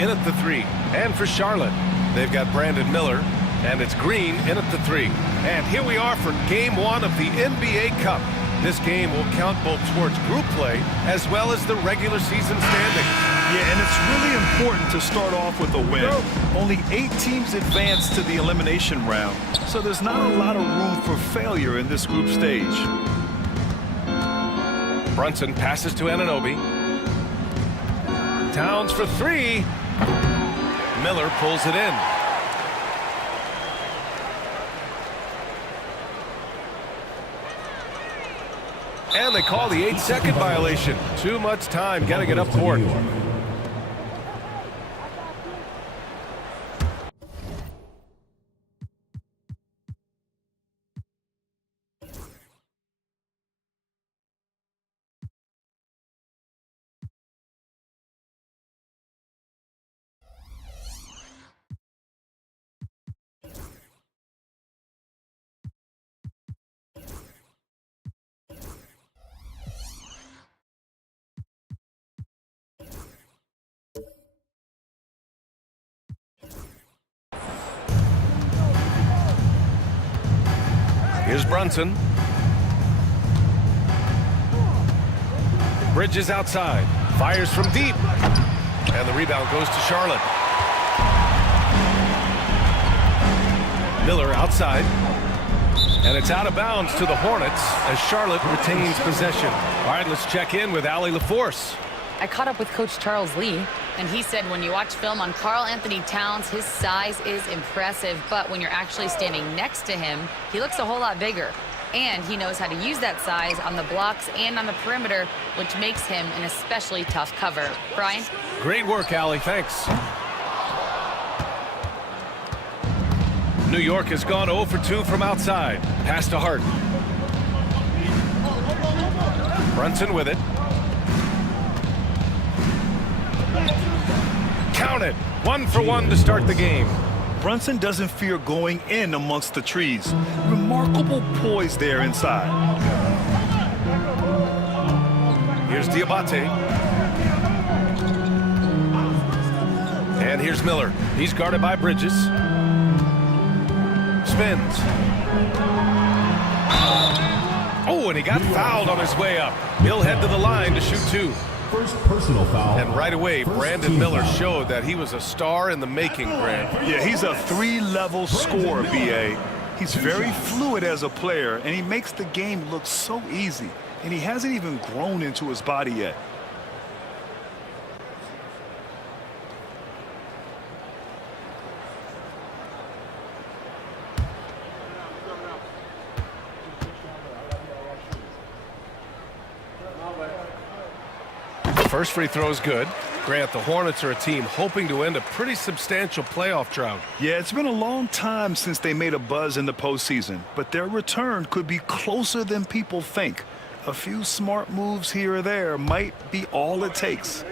in at the 3. And for Charlotte, they've got Brandon Miller, and it's Green in at the 3. And here we are for Game 1 of the NBA Cup. This game will count both towards group play as well as the regular season standings. Yeah, and it's really important to start off with a win. Only 8 teams advance to the elimination round, so there's not a lot of room for failure in this group stage. Brunson passes to Anunoby. Towns for 3. Miller pulls it in. And they call the 8-second violation. Too much time getting it up court. Here's Brunson. Bridges outside. Fires from deep. And the rebound goes to Charlotte. Miller outside. And it's out of bounds to the Hornets as Charlotte retains possession. All right, let's check in with Allie LaForce. I caught up with Coach Charles Lee, and he said when you watch film on Karl Anthony Towns, his size is impressive, but when you're actually standing next to him, he looks a whole lot bigger. And he knows how to use that size on the blocks and on the perimeter, which makes him an especially tough cover. Brian? Great work, Allie. Thanks. New York has gone 0 for 2 from outside. Pass to Hart. Brunson with it. Count it. 1 for 1 to start the game. Brunson doesn't fear going in amongst the trees. Remarkable poise there inside. Here's Diabate. And here's Miller. He's guarded by Bridges. Spins. Oh, and he got fouled on his way up. He'll head to the line to shoot 2. First personal foul. And right away, Brandon Miller showed that he was a star in the making, Brand. Yeah, he's a 3-level scorer, B.A. He's very fluid as a player, and he makes the game look so easy. And he hasn't even grown into his body yet. First free throw is good. Grant, the Hornets are a team hoping to end a pretty substantial playoff drought. Yeah, it's been a long time since they made a buzz in the postseason, but their return could be closer than people think. A few smart moves here or there might be all it takes.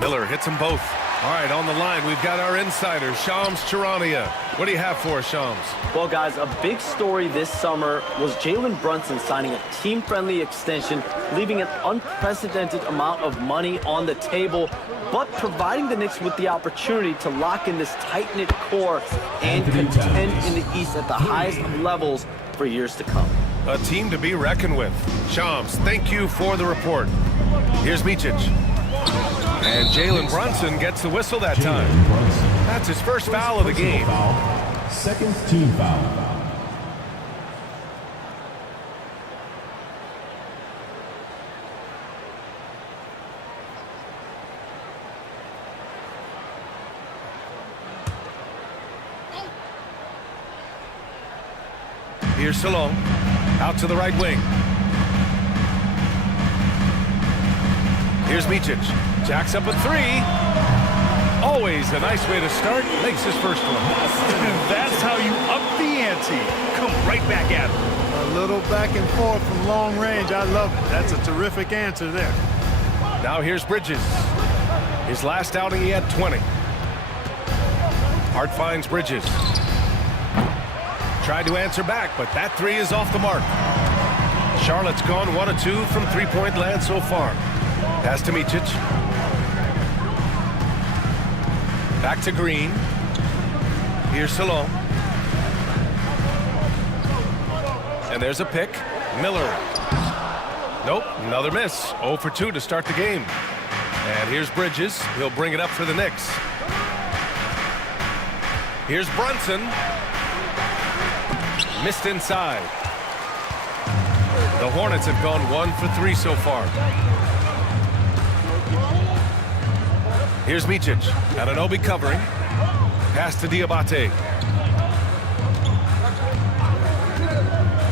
Miller hits them both. All right, on the line, we've got our insider, Shams Charania. What do you have for us, Shams? Well, guys, a big story this summer was Jalen Brunson signing a team-friendly extension, leaving an unprecedented amount of money on the table, but providing the Knicks with the opportunity to lock in this tight-knit core and contend in the East at the highest of levels for years to come. A team to be reckoned with. Shams, thank you for the report. Here's Micic. And Jalen Brunson gets the whistle that time. That's his first foul of the game. Second team foul. Here's Salone. Out to the right wing. Here's Micic. Jacks up a 3. Always a nice way to start. Makes his first one. And that's how you up the ante. Come right back at him. A little back and forth from long range. I love it. That's a terrific answer there. Now here's Bridges. His last outing, he had 20. Hart finds Bridges. Tried to answer back, but that 3 is off the mark. Charlotte's gone 1 of 2 from three-point land so far. Pass to Micic. Back to Green. Here's Salon. And there's a pick. Miller. Nope, another miss. 0 for 2 to start the game. And here's Bridges. He'll bring it up for the Knicks. Here's Brunson. Missed inside. The Hornets have gone 1 for 3 so far. Here's Micic. Anunoby covering. Pass to Diabate.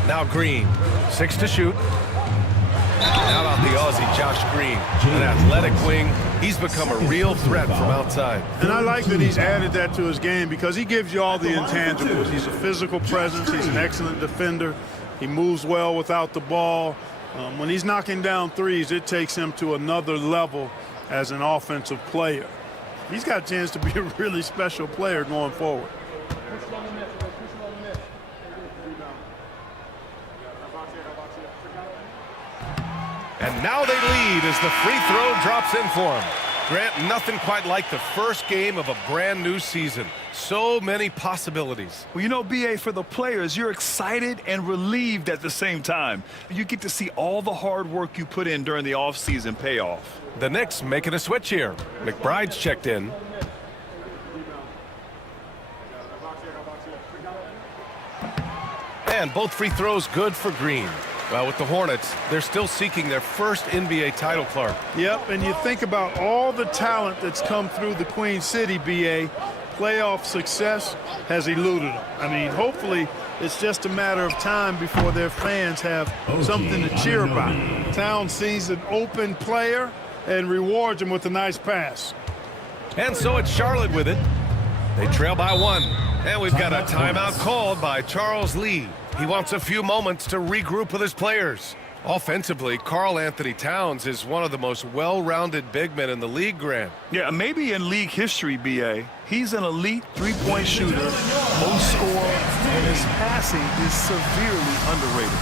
Now Green. 6 to shoot. How about the Aussie Josh Green? An athletic wing. He's become a real threat from outside. And I like that he's added that to his game because he gives you all the intangibles. He's a physical presence. He's an excellent defender. He moves well without the ball. When he's knocking down threes, it takes him to another level as an offensive player. He's got a chance to be a really special player going forward. And now they lead as the free throw drops in for him. Grant, nothing quite like the first game of a brand new season. So many possibilities. Well, you know, B.A., for the players, you're excited and relieved at the same time. You get to see all the hard work you put in during the offseason pay off. The Knicks making a switch here. McBride's checked in. And both free throws good for Green. Well, with the Hornets, they're still seeking their first NBA title, Clark. Yep, and you think about all the talent that's come through the Queen City, B.A., playoff success has eluded them. I mean, hopefully it's just a matter of time before their fans have something to cheer about. Town sees an open player and rewards him with a nice pass. And so it's Charlotte with it. They trail by 1. And we've got a timeout called by Charles Lee. He wants a few moments to regroup with his players. Offensively, Karl Anthony Towns is one of the most well-rounded big men in the league, Grant. Yeah, maybe in league history, B.A. He's an elite three-point shooter, most scorer, and his passing is severely underrated.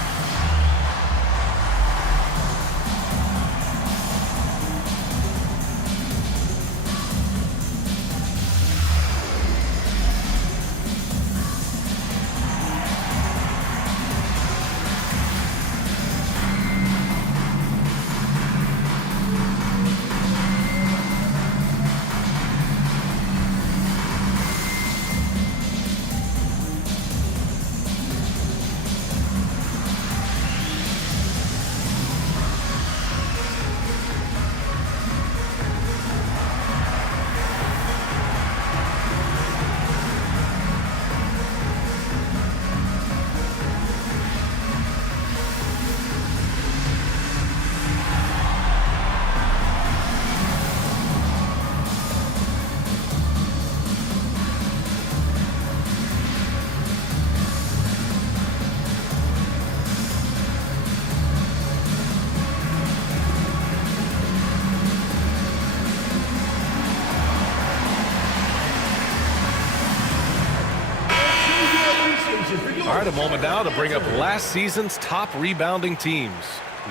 All right, a moment now to bring up last season's top rebounding teams.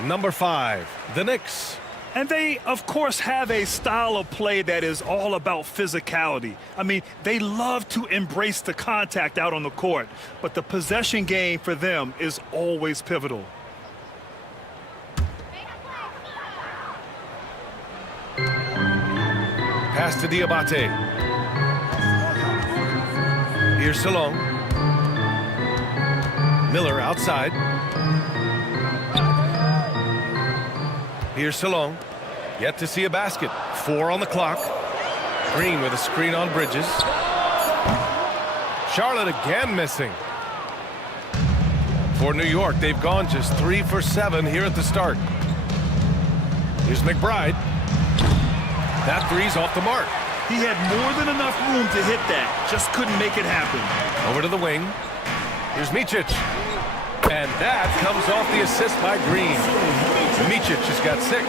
Number 5, the Knicks. And they, of course, have a style of play that is all about physicality. I mean, they love to embrace the contact out on the court, but the possession game for them is always pivotal. Pass to Diabate. Here's Salon. Miller outside. Here's Salon. Yet to see a basket. 4 on the clock. Green with a screen on Bridges. Charlotte again missing. For New York, they've gone just 3 for 7 here at the start. Here's McBride. That three's off the mark. He had more than enough room to hit that. Just couldn't make it happen. Over to the wing. Here's Micic. And that comes off the assist by Green. Micic has got 6.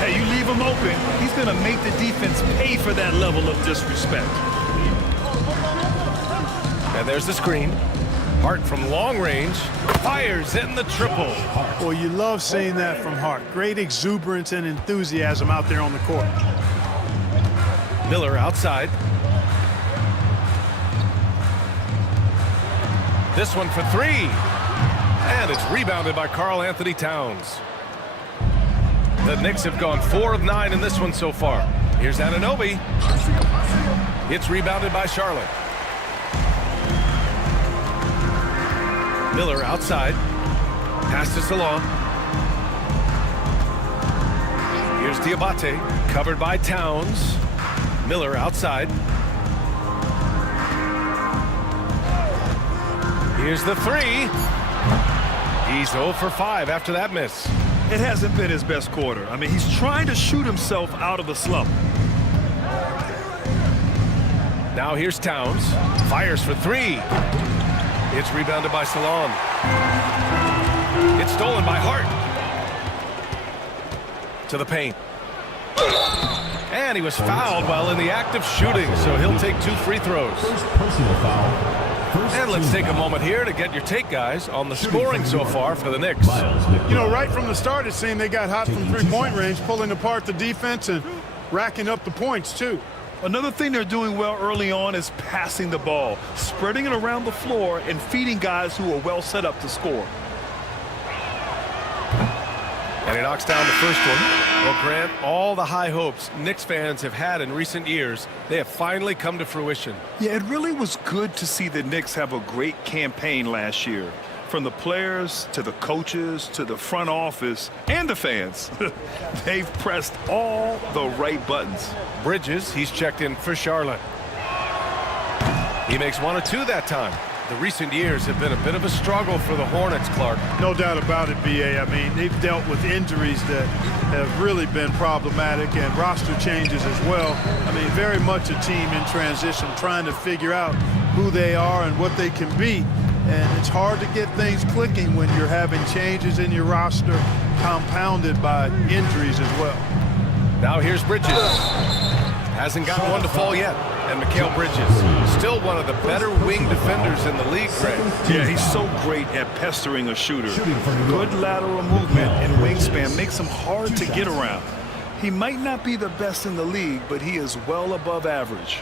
Hey, you leave him open, he's going to make the defense pay for that level of disrespect. And there's the screen. Hart from long range fires in the triple. Well, you love seeing that from Hart. Great exuberance and enthusiasm out there on the court. Miller outside. This one for three. And it's rebounded by Karl Anthony Towns. The Knicks have gone 4 of 9 in this one so far. Here's Anunoby. It's rebounded by Charlotte. Miller outside. Pass to Salon. Here's Diabate. Covered by Towns. Miller outside. Here's the three. He's 0 for 5 after that miss. It hasn't been his best quarter. I mean, he's trying to shoot himself out of the slump. Now here's Towns. Fires for three. It's rebounded by Salon. It's stolen by Hart. To the paint. And he was fouled while in the act of shooting, so he'll take 2 free throws. First personal foul. And let's take a moment here to get your take, guys, on the scoring so far for the Knicks. You know, right from the start, it seemed they got hot from three-point range, pulling apart the defense and racking up the points, too. Another thing they're doing well early on is passing the ball, spreading it around the floor and feeding guys who are well set up to score. And he knocks down the first one. Well, Grant, all the high hopes Knicks fans have had in recent years, they have finally come to fruition. Yeah, it really was good to see the Knicks have a great campaign last year. From the players to the coaches to the front office and the fans. They've pressed all the right buttons. Bridges, he's checked in for Charlotte. He makes 1 of 2 that time. The recent years have been a bit of a struggle for the Hornets, Clark. No doubt about it, B.A. I mean, they've dealt with injuries that have really been problematic and roster changes as well. I mean, very much a team in transition, trying to figure out who they are and what they can be. And it's hard to get things clicking when you're having changes in your roster compounded by injuries as well. Now here's Bridges. Hasn't gotten one to fall yet. And Mikal Bridges, still one of the better wing defenders in the league, Greg. Yeah, he's so great at pestering a shooter. Good lateral movement and wingspan makes him hard to get around. He might not be the best in the league, but he is well above average.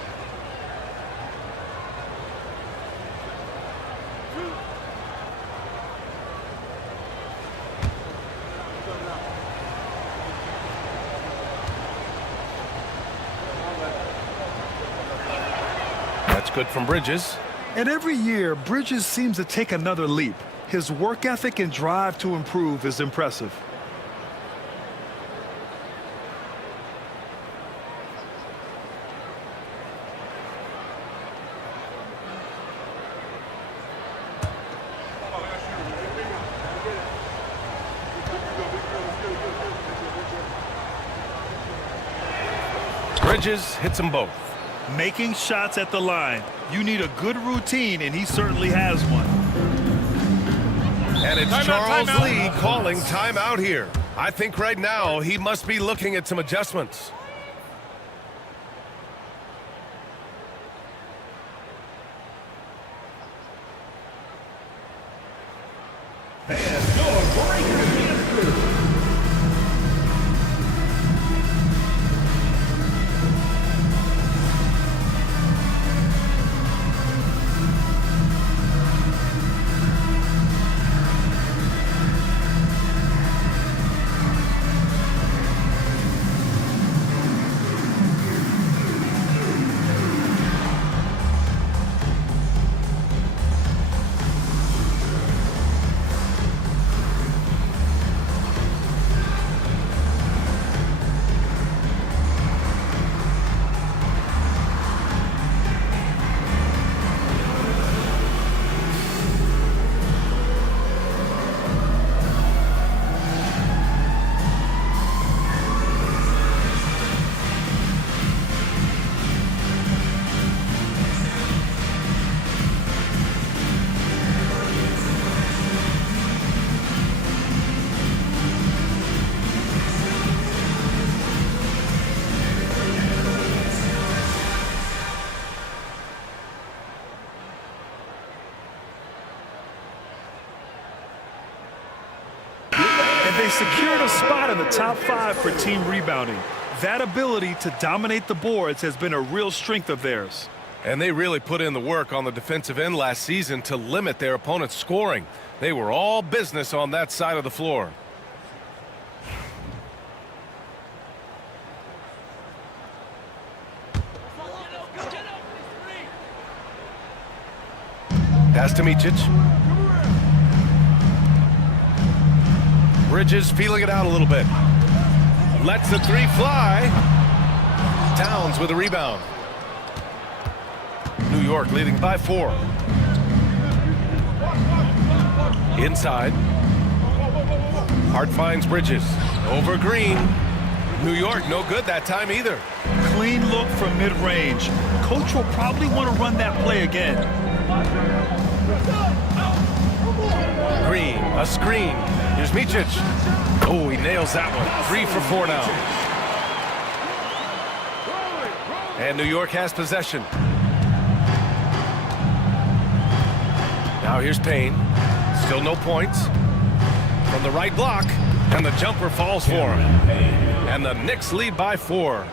That's good from Bridges. And every year, Bridges seems to take another leap. His work ethic and drive to improve is impressive. Bridges hits them both. Making shots at the line. You need a good routine, and he certainly has one. And it's Charles Lee calling timeout here. I think right now he must be looking at some adjustments. earned a spot in the top 5 for team rebounding. That ability to dominate the boards has been a real strength of theirs. And they really put in the work on the defensive end last season to limit their opponent's scoring. They were all business on that side of the floor. Pass to Micic. Bridges feeling it out a little bit. Lets the three fly. Towns with a rebound. New York leading by 4. Inside. Hart finds Bridges. Over Green. New York no good that time either. Clean look from mid-range. Coach will probably want to run that play again. Green, a screen. Here's Micic. Oh, he nails that one. 3 for 4 now. And New York has possession. Now here's Payne. Still no points. From the right block. And the jumper falls for him. And the Knicks lead by 4.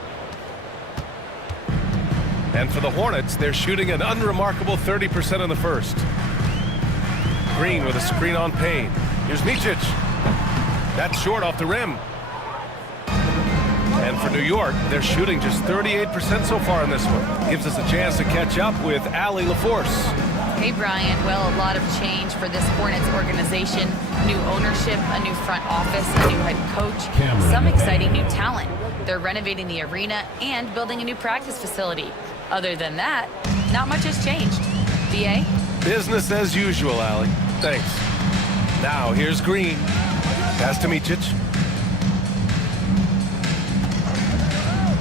And for the Hornets, they're shooting an unremarkable 30% in the first. Green with a screen on Payne. Here's Micic. That's short off the rim. And for New York, they're shooting just 38% so far in this one. Gives us a chance to catch up with Allie LaForce. Hey, Brian. Well, a lot of change for this Hornets organization. New ownership, a new front office, a new head coach, some exciting new talent. They're renovating the arena and building a new practice facility. Other than that, not much has changed. BA? Business as usual, Allie. Thanks. Now here's Green. Pass to Micic.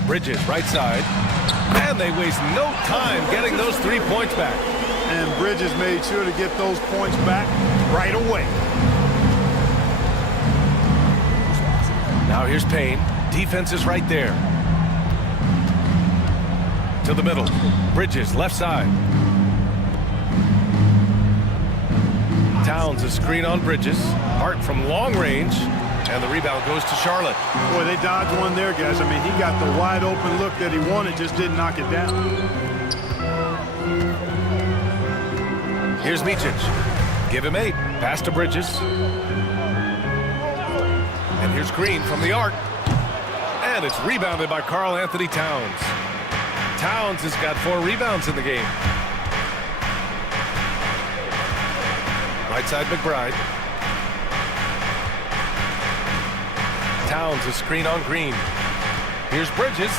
Bridges, right side. And they waste no time getting those 3 points back. And Bridges made sure to get those points back right away. Now here's Payne. Defense is right there. To the middle. Bridges, left side. Towns a screen on Bridges. Hart from long range. And the rebound goes to Charlotte. Boy, they dodged one there, guys. I mean, he got the wide open look that he wanted, just didn't knock it down. Here's Micic. Give him 8. Pass to Bridges. And here's Green from the arc. And it's rebounded by Karl Anthony Towns. Towns has got 4 rebounds in the game. Right side McBride. Towns a screen on Green. Here's Bridges.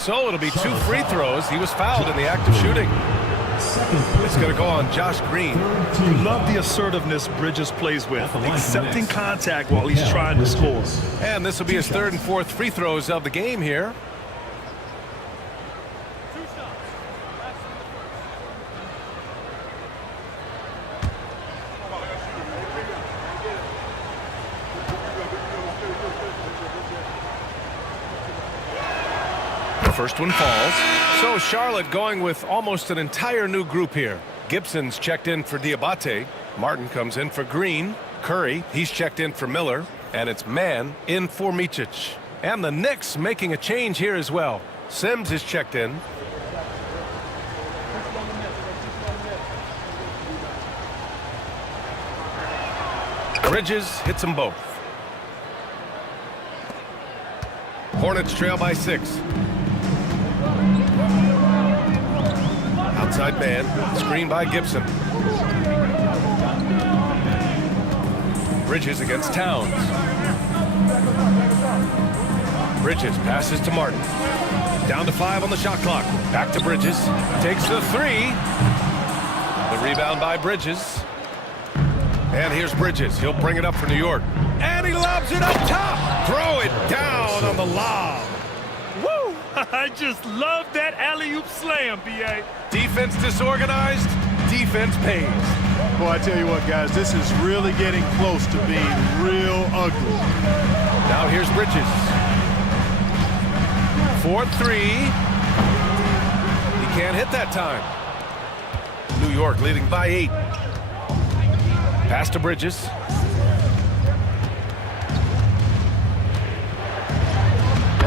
So it'll be 2 free throws. He was fouled in the act of shooting. It's going to go on Josh Green. You love the assertiveness Bridges plays with, accepting contact while he's trying to score. And this will be his 3rd and 4th free throws of the game here. First one falls. So Charlotte going with almost an entire new group here. Gibson's checked in for Diabate. Martin comes in for Green. Curry, he's checked in for Miller. And it's Mann in for Micic. And the Knicks making a change here as well. Sims is checked in. Bridges hits them both. Hornets trail by 6. Outside man, screen by Gibson. Bridges against Towns. Bridges passes to Martin. Down to 5 on the shot clock. Back to Bridges. Takes the 3. The rebound by Bridges. And here's Bridges. He'll bring it up for New York. And he lobs it up top. Throw it down on the lob. Woo! I just love that alley-oop slam, B.A. Defense disorganized, defense pays. Boy, I tell you what, guys, this is really getting close to being real ugly. Now here's Bridges. 4-3. He can't hit that time. New York leading by 8. Pass to Bridges.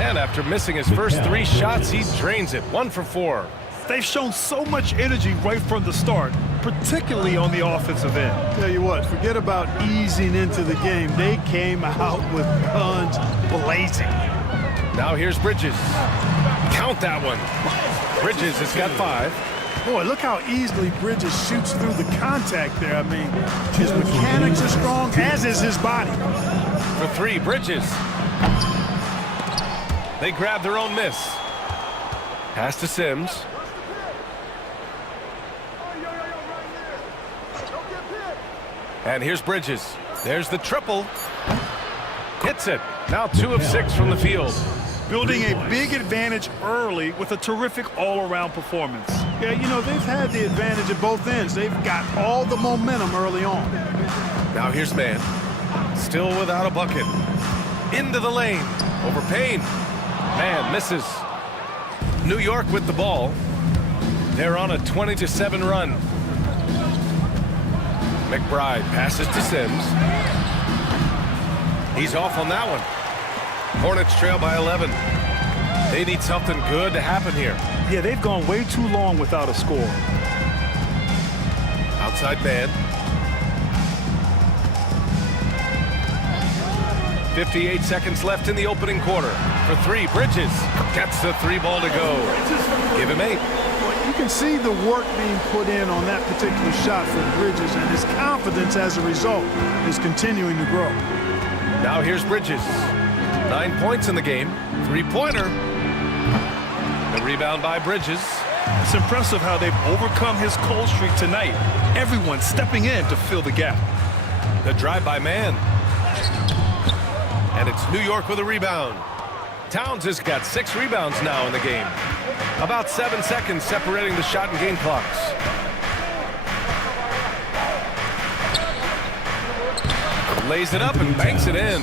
And after missing his first 3 shots, he drains it. 1 for 4. They've shown so much energy right from the start, particularly on the offensive end. Tell you what, forget about easing into the game. They came out with guns blazing. Now here's Bridges. Count that one. Bridges has got 5. Boy, look how easily Bridges shoots through the contact there. I mean, his mechanics are strong, as is his body. For 3, Bridges. They grab their own miss. Pass to Sims. And here's Bridges. There's the triple. Hits it. Now 2 of 6 from the field. Building a big advantage early with a terrific all-around performance. Yeah, you know, they've had the advantage at both ends. They've got all the momentum early on. Now here's Mann. Still without a bucket. Into the lane. Over Payne. Mann misses. New York with the ball. They're on a 20-7 run. McBride passes to Sims. He's off on that one. Hornets trail by 11. They need something good to happen here. Yeah, they've gone way too long without a score. Outside man. 58 seconds left in the opening quarter. For 3, Bridges gets the 3 ball to go. Give him 8. You can see the work being put in on that particular shot for Bridges, and his confidence as a result is continuing to grow. Now here's Bridges. 9 points in the game. 3-pointer. The rebound by Bridges. It's impressive how they've overcome his cold streak tonight. Everyone stepping in to fill the gap. The drive by Mann. And it's New York with a rebound. Towns has got 6 rebounds now in the game. About 7 seconds separating the shot and game clocks. Lays it up and banks it in.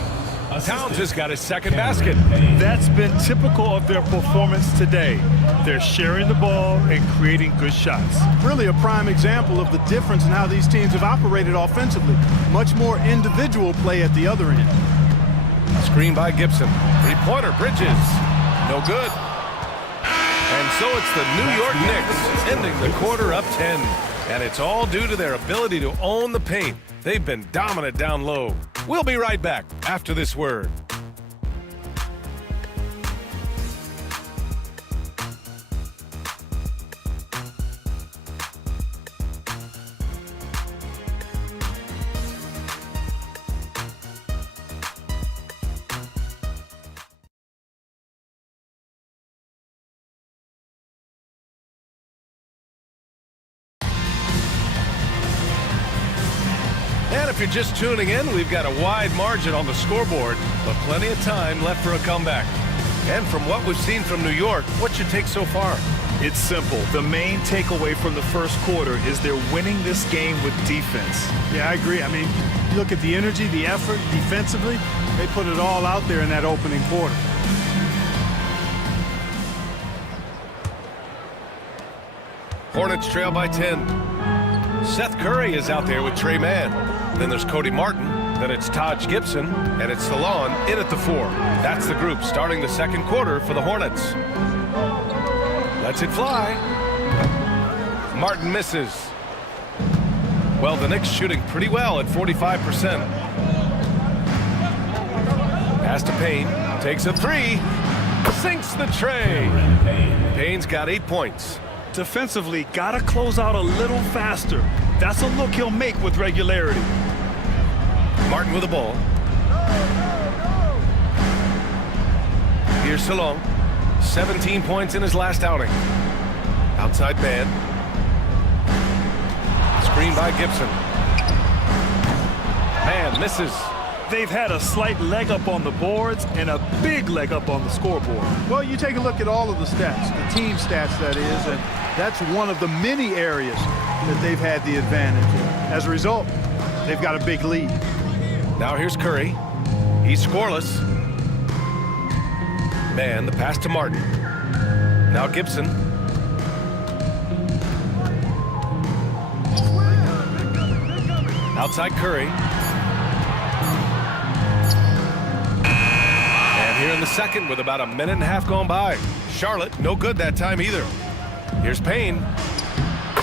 Towns has got his second basket. That's been typical of their performance today. They're sharing the ball and creating good shots. Really a prime example of the difference in how these teams have operated offensively. Much more individual play at the other end. Screen by Gibson. 3-pointer, Bridges. No good. And so it's the New York Knicks ending the quarter up 10. And it's all due to their ability to own the paint. They've been dominant down low. We'll be right back after this word. And if you're just tuning in, we've got a wide margin on the scoreboard, but plenty of time left for a comeback. And from what we've seen from New York, what's your take so far? It's simple. The main takeaway from the first quarter is they're winning this game with defense. Yeah, I agree. I mean, you look at the energy, the effort defensively, they put it all out there in that opening quarter. Hornets trail by 10. Seth Curry is out there with Trey Mann. Then there's Cody Martin. Then it's Taj Gibson. And it's Salon in at the 4. That's the group starting the second quarter for the Hornets. Lets it fly. Martin misses. Well, the Knicks shooting pretty well at 45%. Pass to Payne. Takes a 3. Sinks the tray. Payne's got 8 points. Defensively, gotta close out a little faster. That's a look he'll make with regularity. Martin with the ball. Here's Salon. 17 points in his last outing. Outside man. Screen by Gibson. Man misses. They've had a slight leg up on the boards and a big leg up on the scoreboard. Well, you take a look at all of the stats, the team stats that is, and that's one of the many areas that they've had the advantage. As a result, they've got a big lead. Now here's Curry. He's scoreless. Man, the pass to Martin. Now Gibson. Outside Curry. And here in the the second with about a minute and a half gone by. Charlotte, no good that time either. Here's Payne.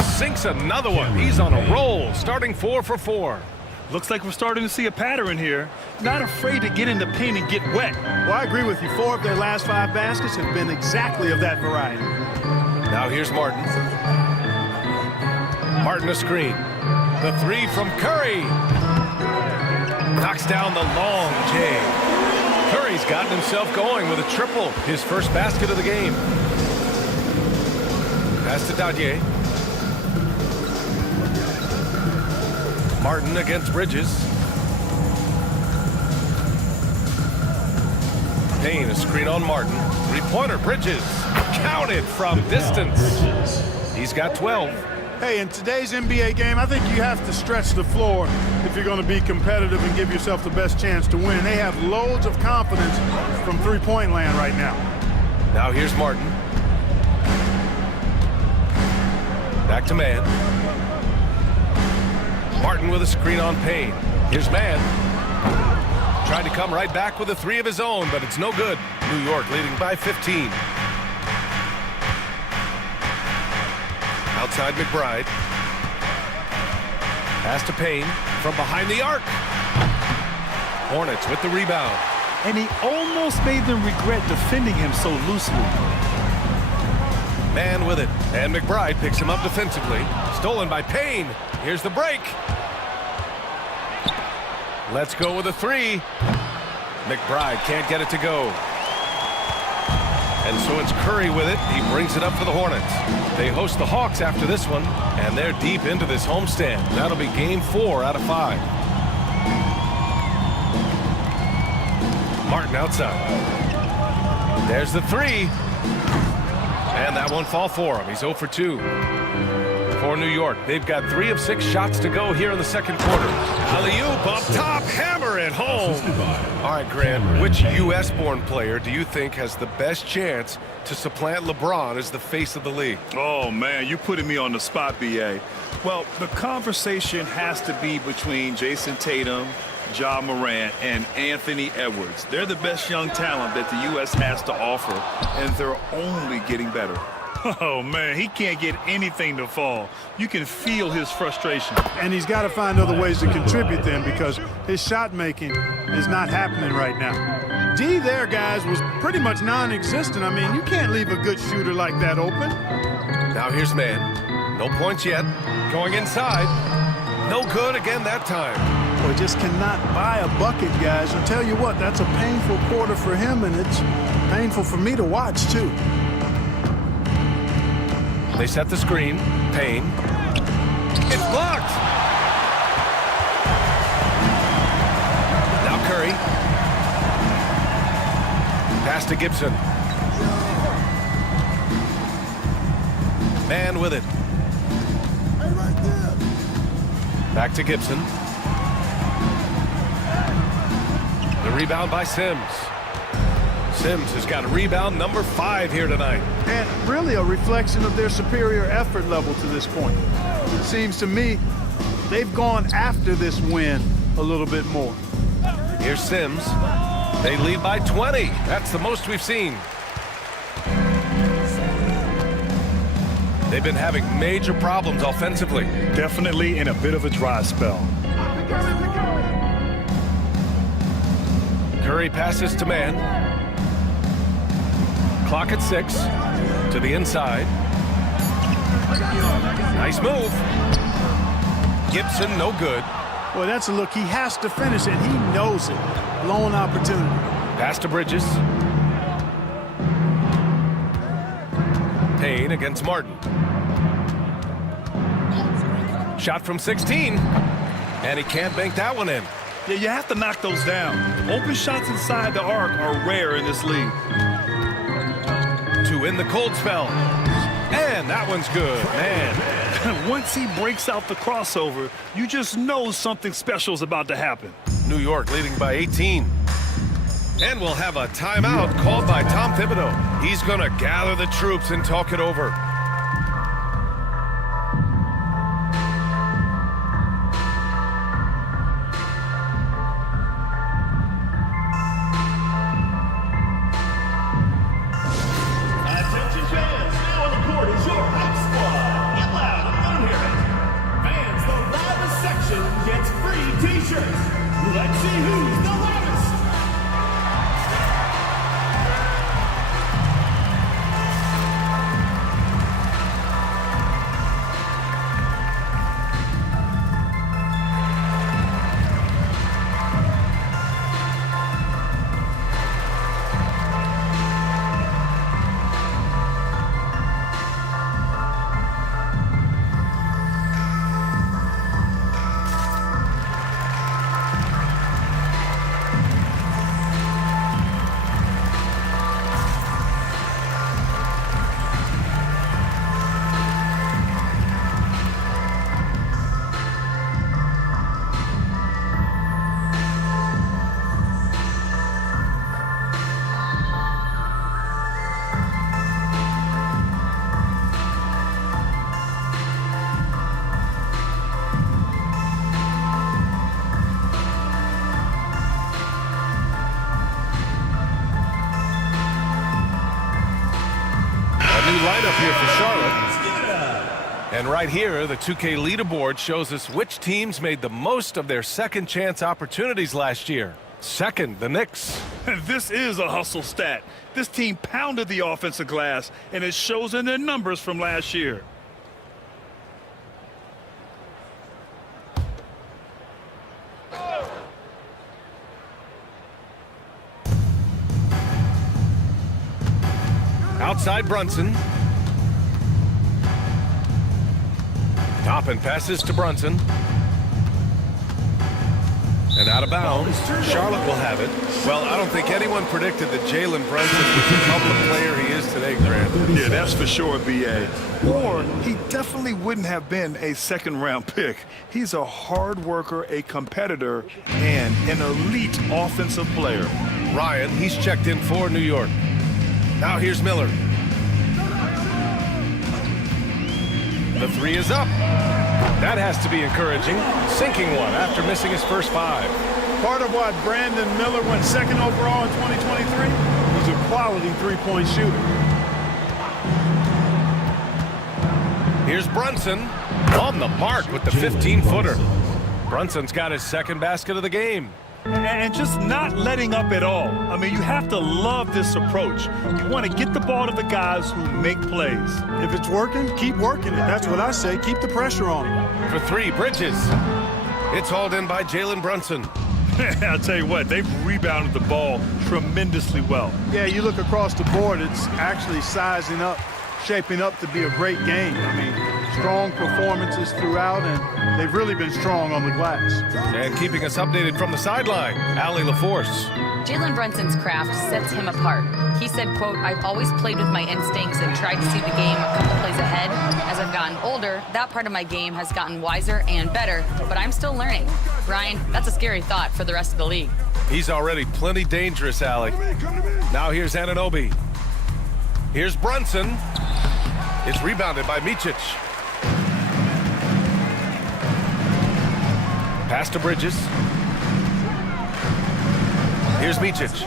Sinks another one. He's on a roll, starting 4 for 4. Looks like we're starting to see a pattern here. Not afraid to get in the paint and get wet. Well, I agree with you. 4 of their last 5 baskets have been exactly of that variety. Now here's Martin. Martin a screen. The 3 from Curry. Knocks down the long J. Curry's gotten himself going with a triple. His first basket of the game. Pass to Dadier. Martin against Bridges. Payne, a screen on Martin. 3-pointer, Bridges. Counted from distance. He's got 12. Hey, in today's NBA game, I think you have to stretch the floor if you're going to be competitive and give yourself the best chance to win. They have loads of confidence from three-point land right now. Now here's Martin. Back to Mann. Martin with a screen on Payne. Here's Mann. Tried to come right back with a 3 of his own, but it's no good. New York leading by 15. Outside McBride. Pass to Payne from behind the arc. Hornets with the rebound. And he almost made them regret defending him so loosely. Mann with it. And McBride picks him up defensively. Stolen by Payne. Here's the break. Let's go with a 3. McBride can't get it to go. And so it's Curry with it. He brings it up for the Hornets. They host the Hawks after this one, and they're deep into this homestand. That'll be game 4 out of 5. Martin outside. There's the 3. And that won't fall for him. He's 0 for 2. For New York, they've got 3 of 6 shots to go here in the second quarter. Alley-oop up top, hammer it home. All right, Grant, which U.S.-born player do you think has the best chance to supplant LeBron as the face of the league? Oh, man, you're putting me on the spot, B.A. Well, the conversation has to be between Jason Tatum, Ja Morant, and Anthony Edwards. They're the best young talent that the U.S. has to offer, and they're only getting better. Oh, man, he can't get anything to fall. You can feel his frustration. And he's got to find other ways to contribute then because his shot making is not happening right now. D there, guys, was pretty much non-existent. I mean, you can't leave a good shooter like that open. Now here's Mann. No points yet. Going inside. No good again that time. Boy, just cannot buy a bucket, guys. I'll tell you what, that's a painful quarter for him, and it's painful for me to watch, too. They set the screen. Payne. It's blocked. Now Curry. Pass to Gibson. Mann with it. Back to Gibson. The rebound by Sims. Sims has got rebound number 5 here tonight. And really a reflection of their superior effort level to this point. It seems to me they've gone after this win a little bit more. Here's Sims. They lead by 20. That's the most we've seen. They've been having major problems offensively. Definitely in a bit of a dry spell. Curry passes to Mann. Clock at 6. To the inside. Nice move. Gibson, no good. Boy, that's a look. He has to finish it. He knows it. Blown opportunity. Pass to Bridges. Payne against Martin. Shot from 16. And he can't bank that one in. Yeah, you have to knock those down. Open shots inside the arc are rare in this league. 2 in the cold spell. And that one's good, man. Once he breaks out the crossover, you just know something special is about to happen. New York leading by 18. And we'll have a timeout called by Tom Thibodeau. He's going to gather the troops and talk it over. lineup here for Charlotte. And right here, the 2K leaderboard shows us which teams made the most of their second chance opportunities last year. Second, the Knicks. This is a hustle stat. This team pounded the offensive glass, and it shows in their numbers from last year. Outside Brunson. Toppin passes to Brunson. And out of bounds, Charlotte will have it. Well, I don't think anyone predicted that Jalen Brunson would become the player he is today, Grant. Yeah, that's for sure, B.A. Or he definitely wouldn't have been a second-round pick. He's a hard worker, a competitor, and an elite offensive player. Ryan, he's checked in for New York. Now here's Miller. The three is up. That has to be encouraging. Sinking one after missing his first 5. Part of why Brandon Miller went second overall in 2023, he's a quality three-point shooter. Here's Brunson on the mark with the 15-footer. Brunson's got his second basket of the game. And just not letting up at all. I mean, you have to love this approach. You want to get the ball to the guys who make plays. If it's working, keep working it. That's what I say. Keep the pressure on him. For 3, Bridges. It's hauled in by Jalen Brunson. I'll tell you what, they've rebounded the ball tremendously well. Yeah, you look across the board, it's actually sizing up, shaping up to be a great game. I mean, strong performances throughout, and they've really been strong on the glass. And keeping us updated from the sideline, Allie LaForce. Jalen Brunson's craft sets him apart. He said, quote, "I've always played with my instincts and tried to see the game a couple plays ahead. As I've gotten older, that part of my game has gotten wiser and better, but I'm still learning." Ryan, that's a scary thought for the rest of the league. He's already plenty dangerous, Allie. Now here's Anunoby. Here's Brunson. It's rebounded by Micic. Pass to Bridges. Here's Micic.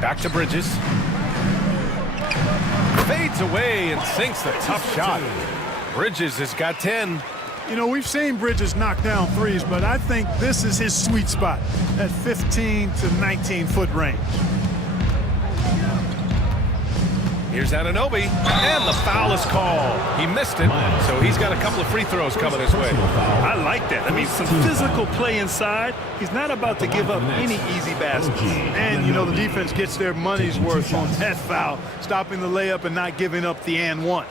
Back to Bridges. Fades away and sinks the tough shot. Bridges has got 10. You know, we've seen Bridges knock down threes, but I think this is his sweet spot, that 15 to 19-foot range. Here's Anunoby, and the foul is called. He missed it, so he's got a couple of free throws coming his way. I like that. I mean, some physical play inside. He's not about to give up any easy baskets. And, you know, the defense gets their money's worth on that foul, stopping the layup and not giving up the and one.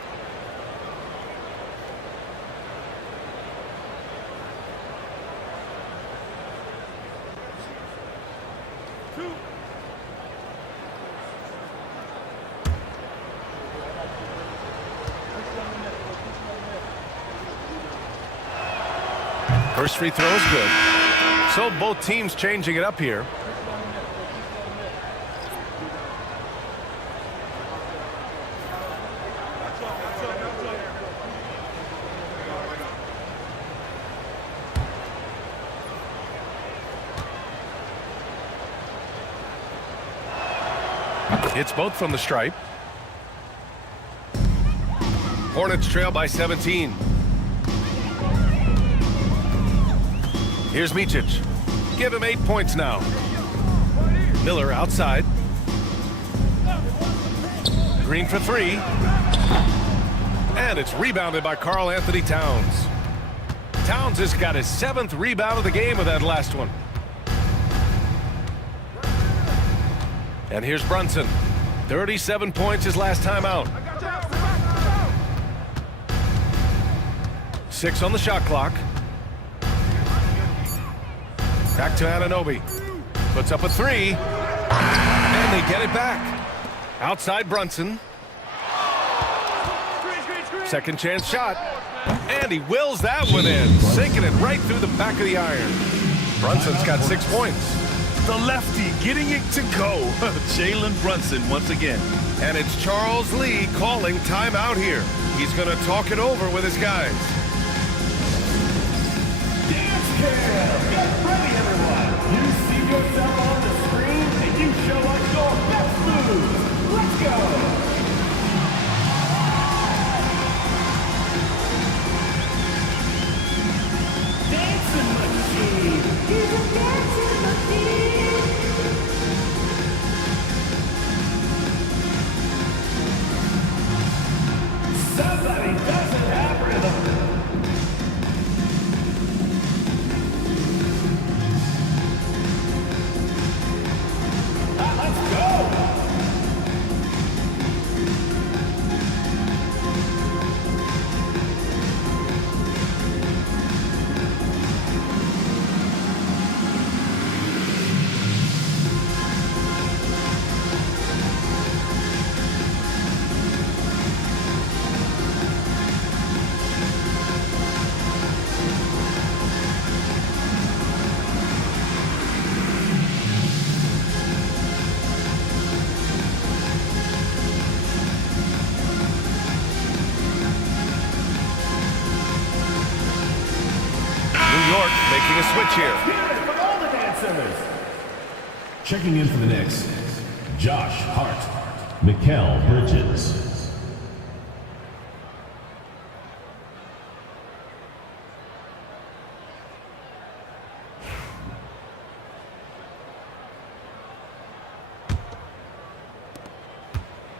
First free throw is good. So both teams changing it up here. It's both from the stripe. Hornets trail by 17. Here's Micic. Give him 8 points now. Miller outside. Green for 3. And it's rebounded by Karl Anthony Towns. Towns has got his 7th rebound of the game with that last one. And here's Brunson. 37 points his last time out. 6 on the shot clock. Back to Anunoby. Puts up a 3. And they get it back. Outside Brunson. Second chance shot. And he wills that one in. Sinking it right through the back of the iron. Brunson's got 6 points. The lefty getting it to go. Jalen Brunson once again. And it's Charles Lee calling timeout here. He's going to talk it over with his guys. Get ready, everyone. You see yourself on the screen, and you show us your best moves. switch here. Checking in for the Knicks, Josh Hart, Mikal Bridges.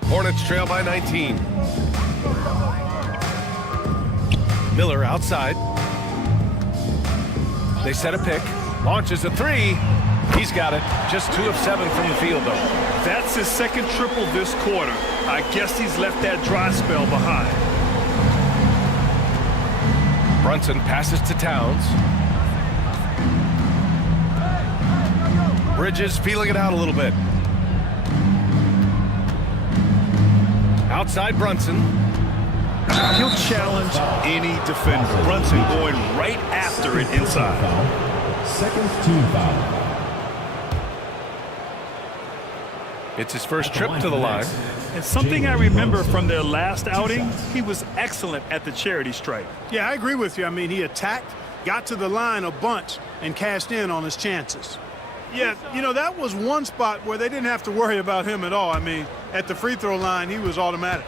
Hornets trail by 19. Miller outside. They set a pick. Launches a three. He's got it. Just 2 of 7 from the field, though. That's his second triple this quarter. I guess he's left that dry spell behind. Brunson passes to Towns. Bridges feeling it out a little bit. Outside Brunson. He'll challenge any defender. Brunson going right after it inside. Second team foul. It's his first trip to the line. And something I remember from their last outing, he was excellent at the charity stripe. Yeah, I agree with you. I mean, he attacked, got to the line a bunch, and cashed in on his chances. Yeah, you know, that was one spot where they didn't have to worry about him at all. I mean, at the free throw line, he was automatic.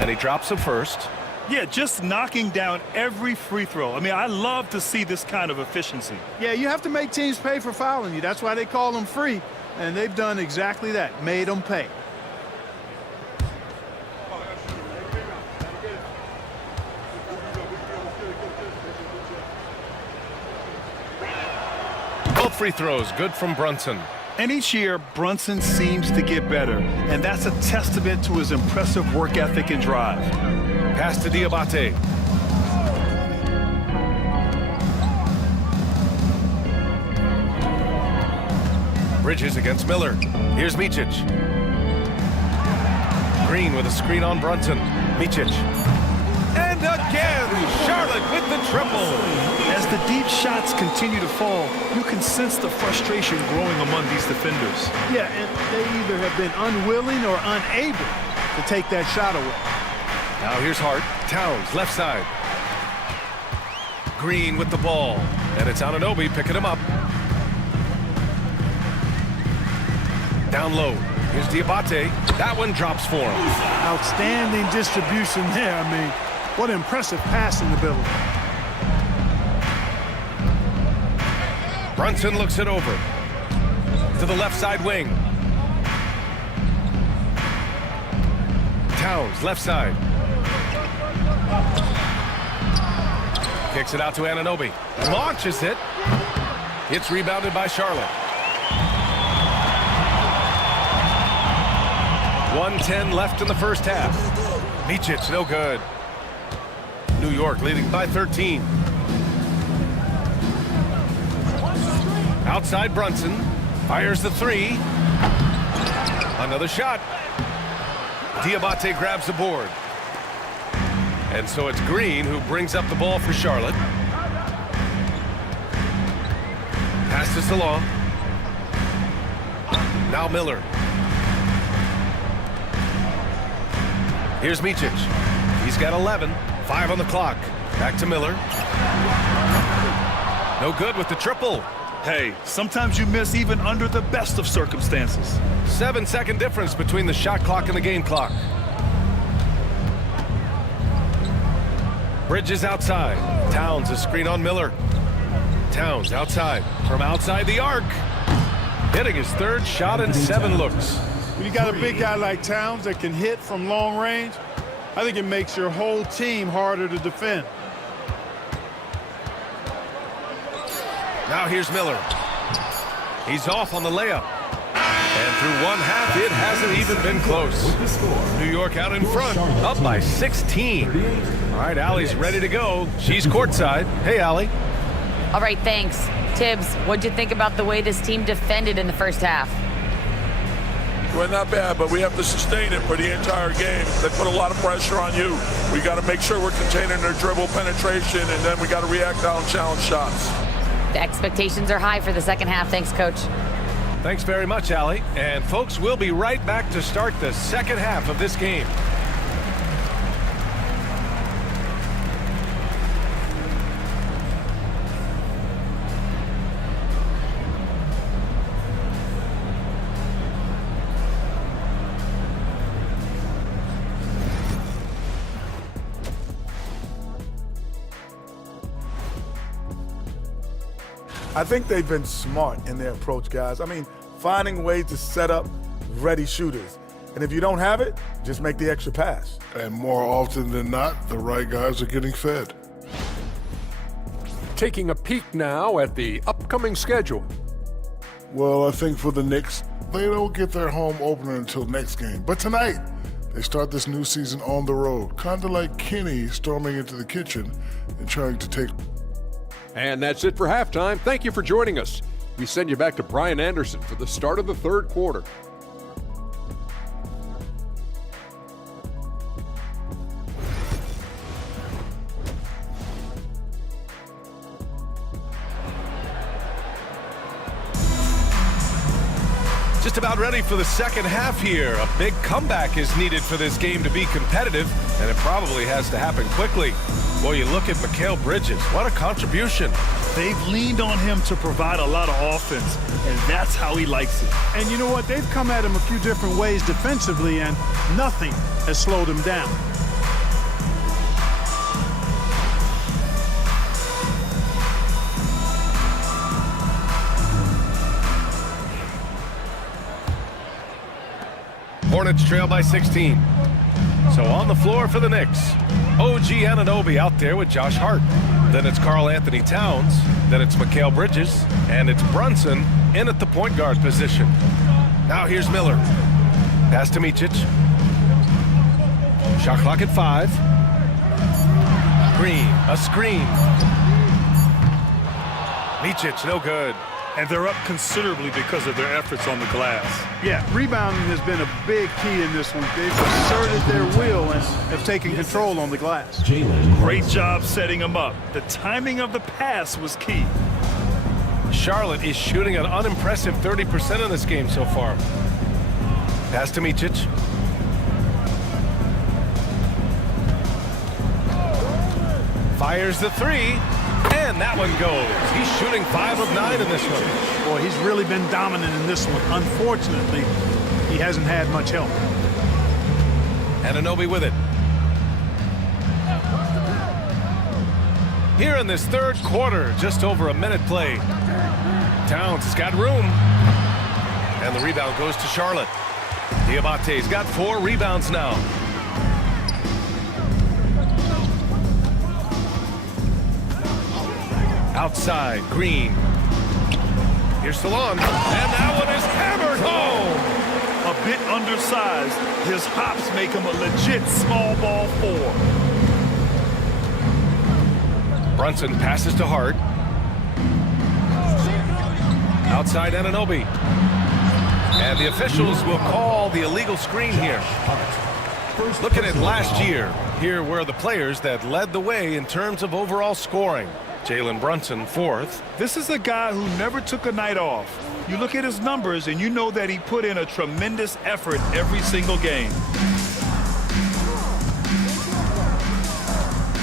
And he drops him first. Yeah, just knocking down every free throw. I mean, I love to see this kind of efficiency. Yeah, you have to make teams pay for fouling you. That's why they call them free. And they've done exactly that, made them pay. Both free throws good from Brunson. And each year, Brunson seems to get better. And that's a testament to his impressive work ethic and drive. Pass to Diabate. Bridges against Miller. Here's Micic. Green with a screen on Brunson. Micic. And again, Charlotte with the triple. As the deep shots continue to fall, you can sense the frustration growing among these defenders. Yeah, and they either have been unwilling or unable to take that shot away. Now here's Hart. Towns, left side. Green with the ball. And it's Anunoby picking him up. Down low. Here's Diabate. That one drops for him. Outstanding distribution there. I mean, what impressive passing ability. Brunson looks it over. To the left side wing. Towns, left side. Kicks it out to Anunoby. Launches it. It's rebounded by Charlotte. 1:10 left in the first half. Micic, no good. New York leading by 13. Outside Brunson. Fires the three. Another shot. Diabate grabs the board. And so it's Green who brings up the ball for Charlotte. Pass this along. Now Miller. Here's Micic. He's got 11. 5 on the clock. Back to Miller. No good with the triple. Hey, sometimes you miss even under the best of circumstances. 7-second difference between the shot clock and the game clock. Bridges outside. Towns a screen on Miller. Towns outside. From outside the arc. Hitting his third shot in 7 looks. When you got a big guy like Towns that can hit from long range, I think it makes your whole team harder to defend. Now here's Miller. He's off on the layup. And through one half, it hasn't even been close. New York out in front, up by 16. All right, Allie's ready to go. She's courtside. Hey, Allie. All right, thanks. Tibbs, what'd you think about the way this team defended in the first half? Well, not bad, but we have to sustain it for the entire game. They put a lot of pressure on you. We got to make sure we're containing their dribble penetration, and then we got to react on challenge shots. The expectations are high for the second half. Thanks, Coach. Thanks very much, Allie. And folks, we'll be right back to start the second half of this game. I think they've been smart in their approach, guys. I mean, finding ways to set up ready shooters. And if you don't have it, just make the extra pass. And more often than not, the right guys are getting fed. Taking a peek now at the upcoming schedule. Well, I think for the Knicks, they don't get their home opener until next game. But tonight, they start this new season on the road, kind of like Kenny storming into the kitchen and trying to take. And that's it for halftime. Thank you for joining us. We send you back to Brian Anderson for the start of the third quarter. Just about ready for the second half here. A big comeback is needed for this game to be competitive, and it probably has to happen quickly. Boy, you look at Mikal Bridges. What a contribution. They've leaned on him to provide a lot of offense, and that's how he likes it. And you know what? They've come at him a few different ways defensively, and nothing has slowed him down. Hornets trail by 16. So on the floor for the Knicks, OG Anunoby out there with Josh Hart. Then it's Karl Anthony Towns. Then it's Mikal Bridges. And it's Brunson in at the point guard position. Now here's Miller. Pass to Micic. Shot clock at 5. Green, a screen. Micic, no good. And they're up considerably because of their efforts on the glass. Yeah, rebounding has been a big key in this one. They've asserted their will and have taken control on the glass. Great job setting them up. The timing of the pass was key. Charlotte is shooting an unimpressive 30% in this game so far. Pass to Micic. Fires the 3. And that one goes. He's shooting 5 of 9 in this one. Boy, he's really been dominant in this one. Unfortunately, he hasn't had much help. Anunoby with it. Here in this third quarter, just over a minute played. Towns has got room. And the rebound goes to Charlotte. Diabate's got 4 rebounds now. Outside, Green. Here's Salon, and that one is hammered home. A bit undersized. His hops make him a legit small ball 4. Brunson passes to Hart. Outside Anunoby. And the officials will call the illegal screen here. Looking at last year, here were the players that led the way in terms of overall scoring. Jalen Brunson, 4th. This is a guy who never took a night off. You look at his numbers and you know that he put in a tremendous effort every single game.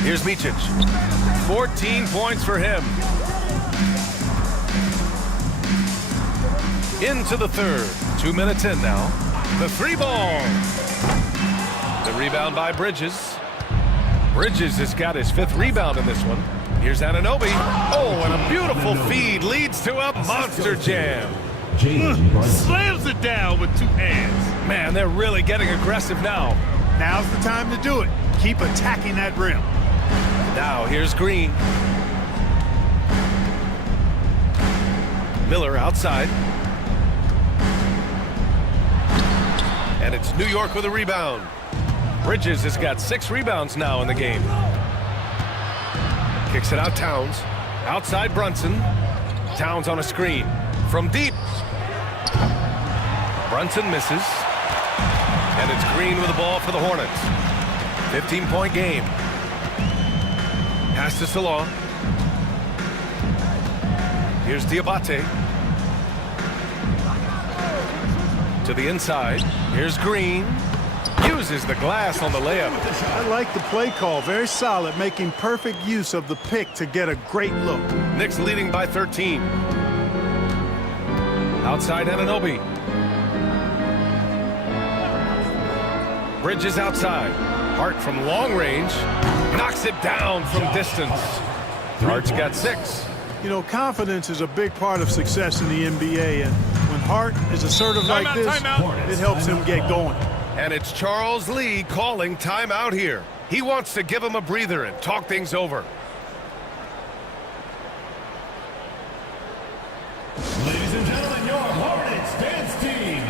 Here's Micic. 14 points for him. Into the third. 2 minutes in now. The 3-ball. The rebound by Bridges. Bridges has got his 5th rebound in this one. Here's Anunoby. Oh, and a beautiful feed leads to a monster jam. Slams it down with 2 hands. Man, they're really getting aggressive now. Now's the time to do it. Keep attacking that rim. Now here's Green. Miller outside. And it's New York with a rebound. Bridges has got 6 rebounds now in the game. Kicks it out, Towns. Outside Brunson. Towns on a screen. From deep. Brunson misses. And it's Green with the ball for the Hornets. 15-point game. Pass to Salon. Here's Diabate. To the inside. Here's Green. Uses the glass on the layup. I like the play call. Very solid, making perfect use of the pick to get a great look. Knicks leading by 13. Outside Anunoby. Bridges outside. Hart from long range. Knocks it down from distance. Hart's got 6. You know, confidence is a big part of success in the NBA, and when Hart is assertive like this, it helps him get going. And it's Charles Lee calling timeout here. He wants to give him a breather and talk things over. Ladies and gentlemen, your Hornets dance team.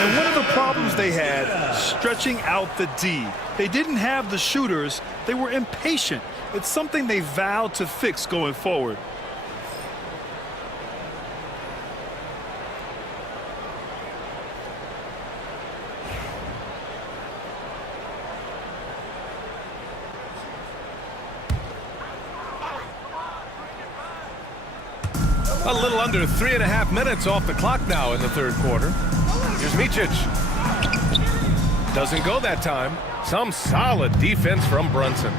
And one of the problems they had, stretching out the D. They didn't have the shooters. They were impatient. It's something they vowed to fix going forward. A little under 3.5 minutes off the clock now in the third quarter. Here's Micic. Doesn't go that time. Some solid defense from Brunson.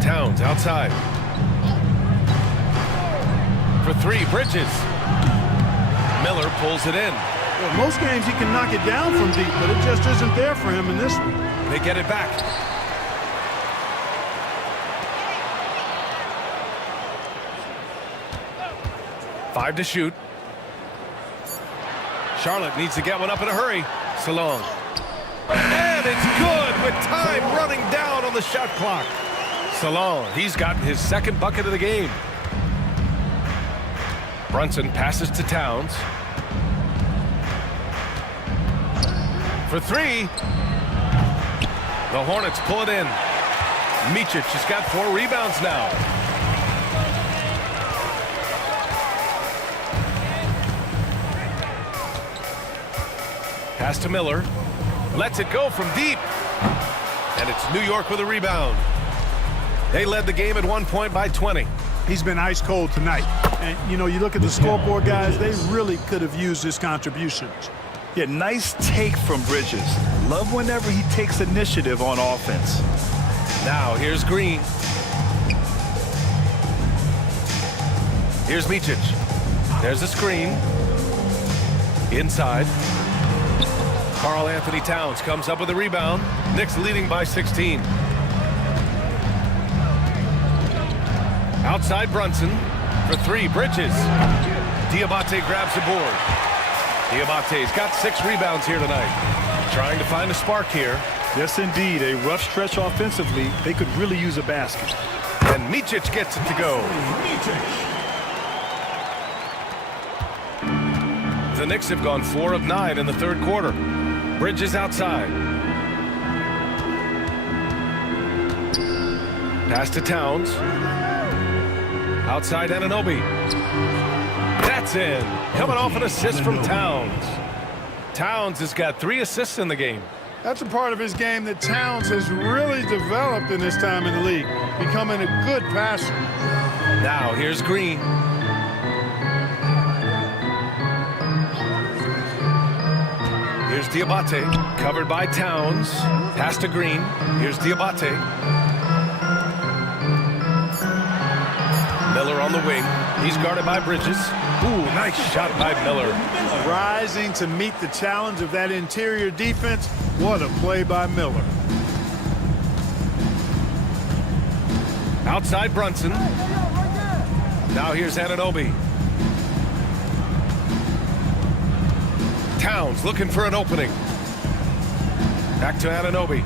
Towns outside. For three, Bridges. Miller pulls it in. Well, most games he can knock it down from deep, but it just isn't there for him in this one. They get it back. Five to shoot. Charlotte needs to get one up in a hurry. Salong. And it's good with time running down on the shot clock. Salong, he's gotten his second bucket of the game. Brunson passes to Towns. For three. The Hornets pull it in. Micic has got 4 rebounds now. Pass to Miller. Lets it go from deep. And it's New York with a rebound. They led the game at 1 point by 20. He's been ice cold tonight. And, you know, you look at the scoreboard, guys, they really could have used his contributions. Yeah, nice take from Bridges. Love whenever he takes initiative on offense. Now, here's Green. Here's Micic. There's a screen. Inside. Karl Anthony Towns comes up with a rebound. Knicks leading by 16. Outside Brunson for three. Bridges. Diabate grabs the board. Diabate's got 6 rebounds here tonight. Trying to find a spark here. Yes, indeed. A rough stretch offensively. They could really use a basket. And Micic gets it to go. The Knicks have gone 4 of 9 in the third quarter. Bridges outside. Pass to Towns. Outside Anunoby. That's in. Coming off an assist from Towns. Towns has got 3 assists in the game. That's a part of his game that Towns has really developed in his time in the league, becoming a good passer. Now here's Green. Here's Diabate, covered by Towns. Pass to Green. Here's Diabate. Miller on the wing. He's guarded by Bridges. Ooh, nice shot by Miller. Rising to meet the challenge of that interior defense. What a play by Miller. Outside Brunson. Now here's Anunoby. Towns looking for an opening. Back to Anunoby.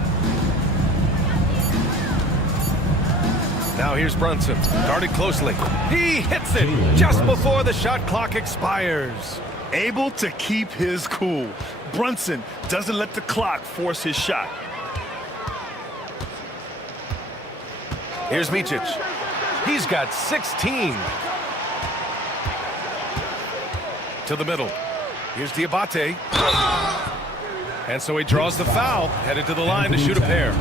Now here's Brunson, guarded closely. He hits it just before the shot clock expires. Able to keep his cool. Brunson doesn't let the clock force his shot. Here's Micic. He's got 16. To the middle. Here's Diabate. And so he draws the foul, headed to the line to shoot a pair.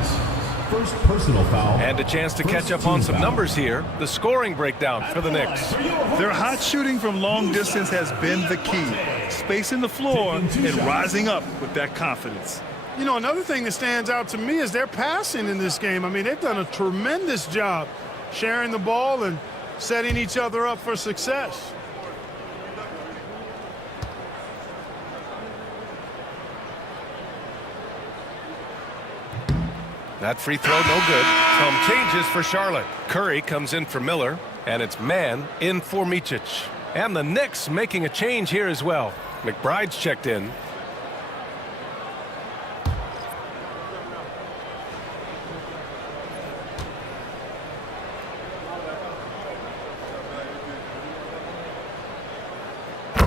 First personal foul. And a chance to catch up on some numbers here. The scoring breakdown for the Knicks. Their hot shooting from long distance has been the key. Spacing the floor and rising up with that confidence. You know, another thing that stands out to me is their passing in this game. I mean, they've done a tremendous job sharing the ball and setting each other up for success. That free throw, no good. Some changes for Charlotte. Curry comes in for Miller, and it's man in for Micic. And the Knicks making a change here as well. McBride's checked in.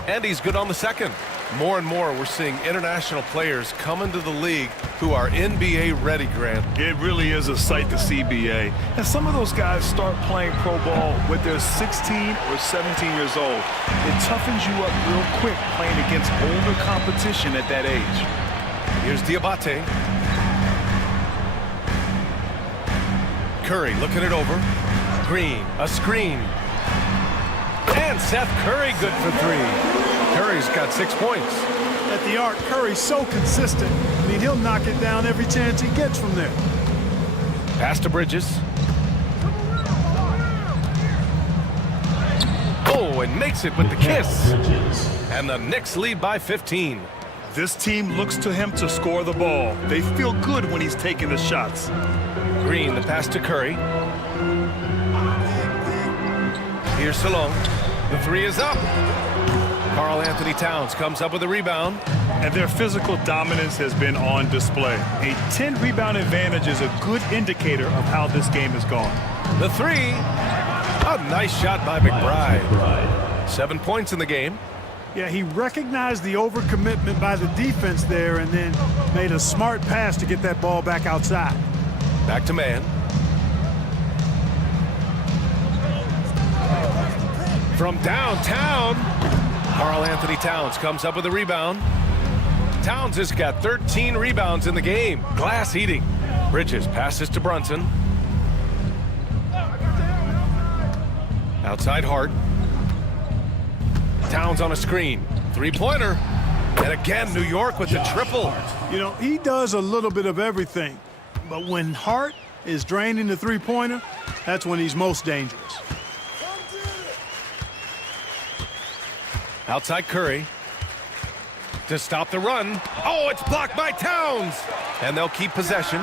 And he's good on the second. More and more, we're seeing international players come into the league who are NBA ready, Grant. It really is a sight to see, BA. And some of those guys start playing pro ball when they're 16 or 17 years old. It toughens you up real quick playing against older competition at that age. Here's Diabate. Curry looking it over. Green, a screen. And Seth Curry good for three. Curry's got 6 points. At the arc, Curry's so consistent. I mean, he'll knock it down every chance he gets from there. Pass to Bridges. Oh, and makes it with the kiss. And the Knicks lead by 15. This team looks to him to score the ball. They feel good when he's taking the shots. Green, the pass to Curry. Here's Salone. The three is up. Karl Anthony Towns comes up with a rebound. And their physical dominance has been on display. A 10-rebound advantage is a good indicator of how this game has gone. The three. A nice shot by McBride. 7 points in the game. Yeah, he recognized the overcommitment by the defense there and then made a smart pass to get that ball back outside. Back to man. From downtown, Karl Anthony Towns comes up with a rebound. Towns has got 13 rebounds in the game. Glass eating. Bridges passes to Brunson. Outside Hart. Towns on a screen. Three-pointer. And again, New York with the triple. You know, he does a little bit of everything. But when Hart is draining the three-pointer, that's when he's most dangerous. Outside Curry. To stop the run. Oh, it's blocked by Towns. And they'll keep possession.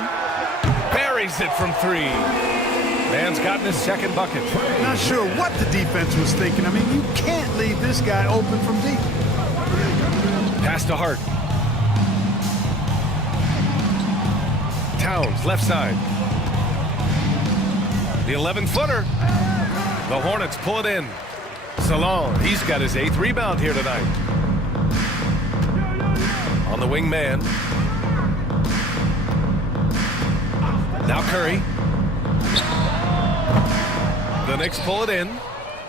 Buries it from three. Man's gotten his second bucket. Not sure what the defense was thinking. I mean, you can't leave this guy open from deep. Pass to Hart. Towns, left side. The 11-footer. The Hornets pull it in. Salone, he's got his 8th rebound here tonight. On the wing man. Now Curry. The Knicks pull it in.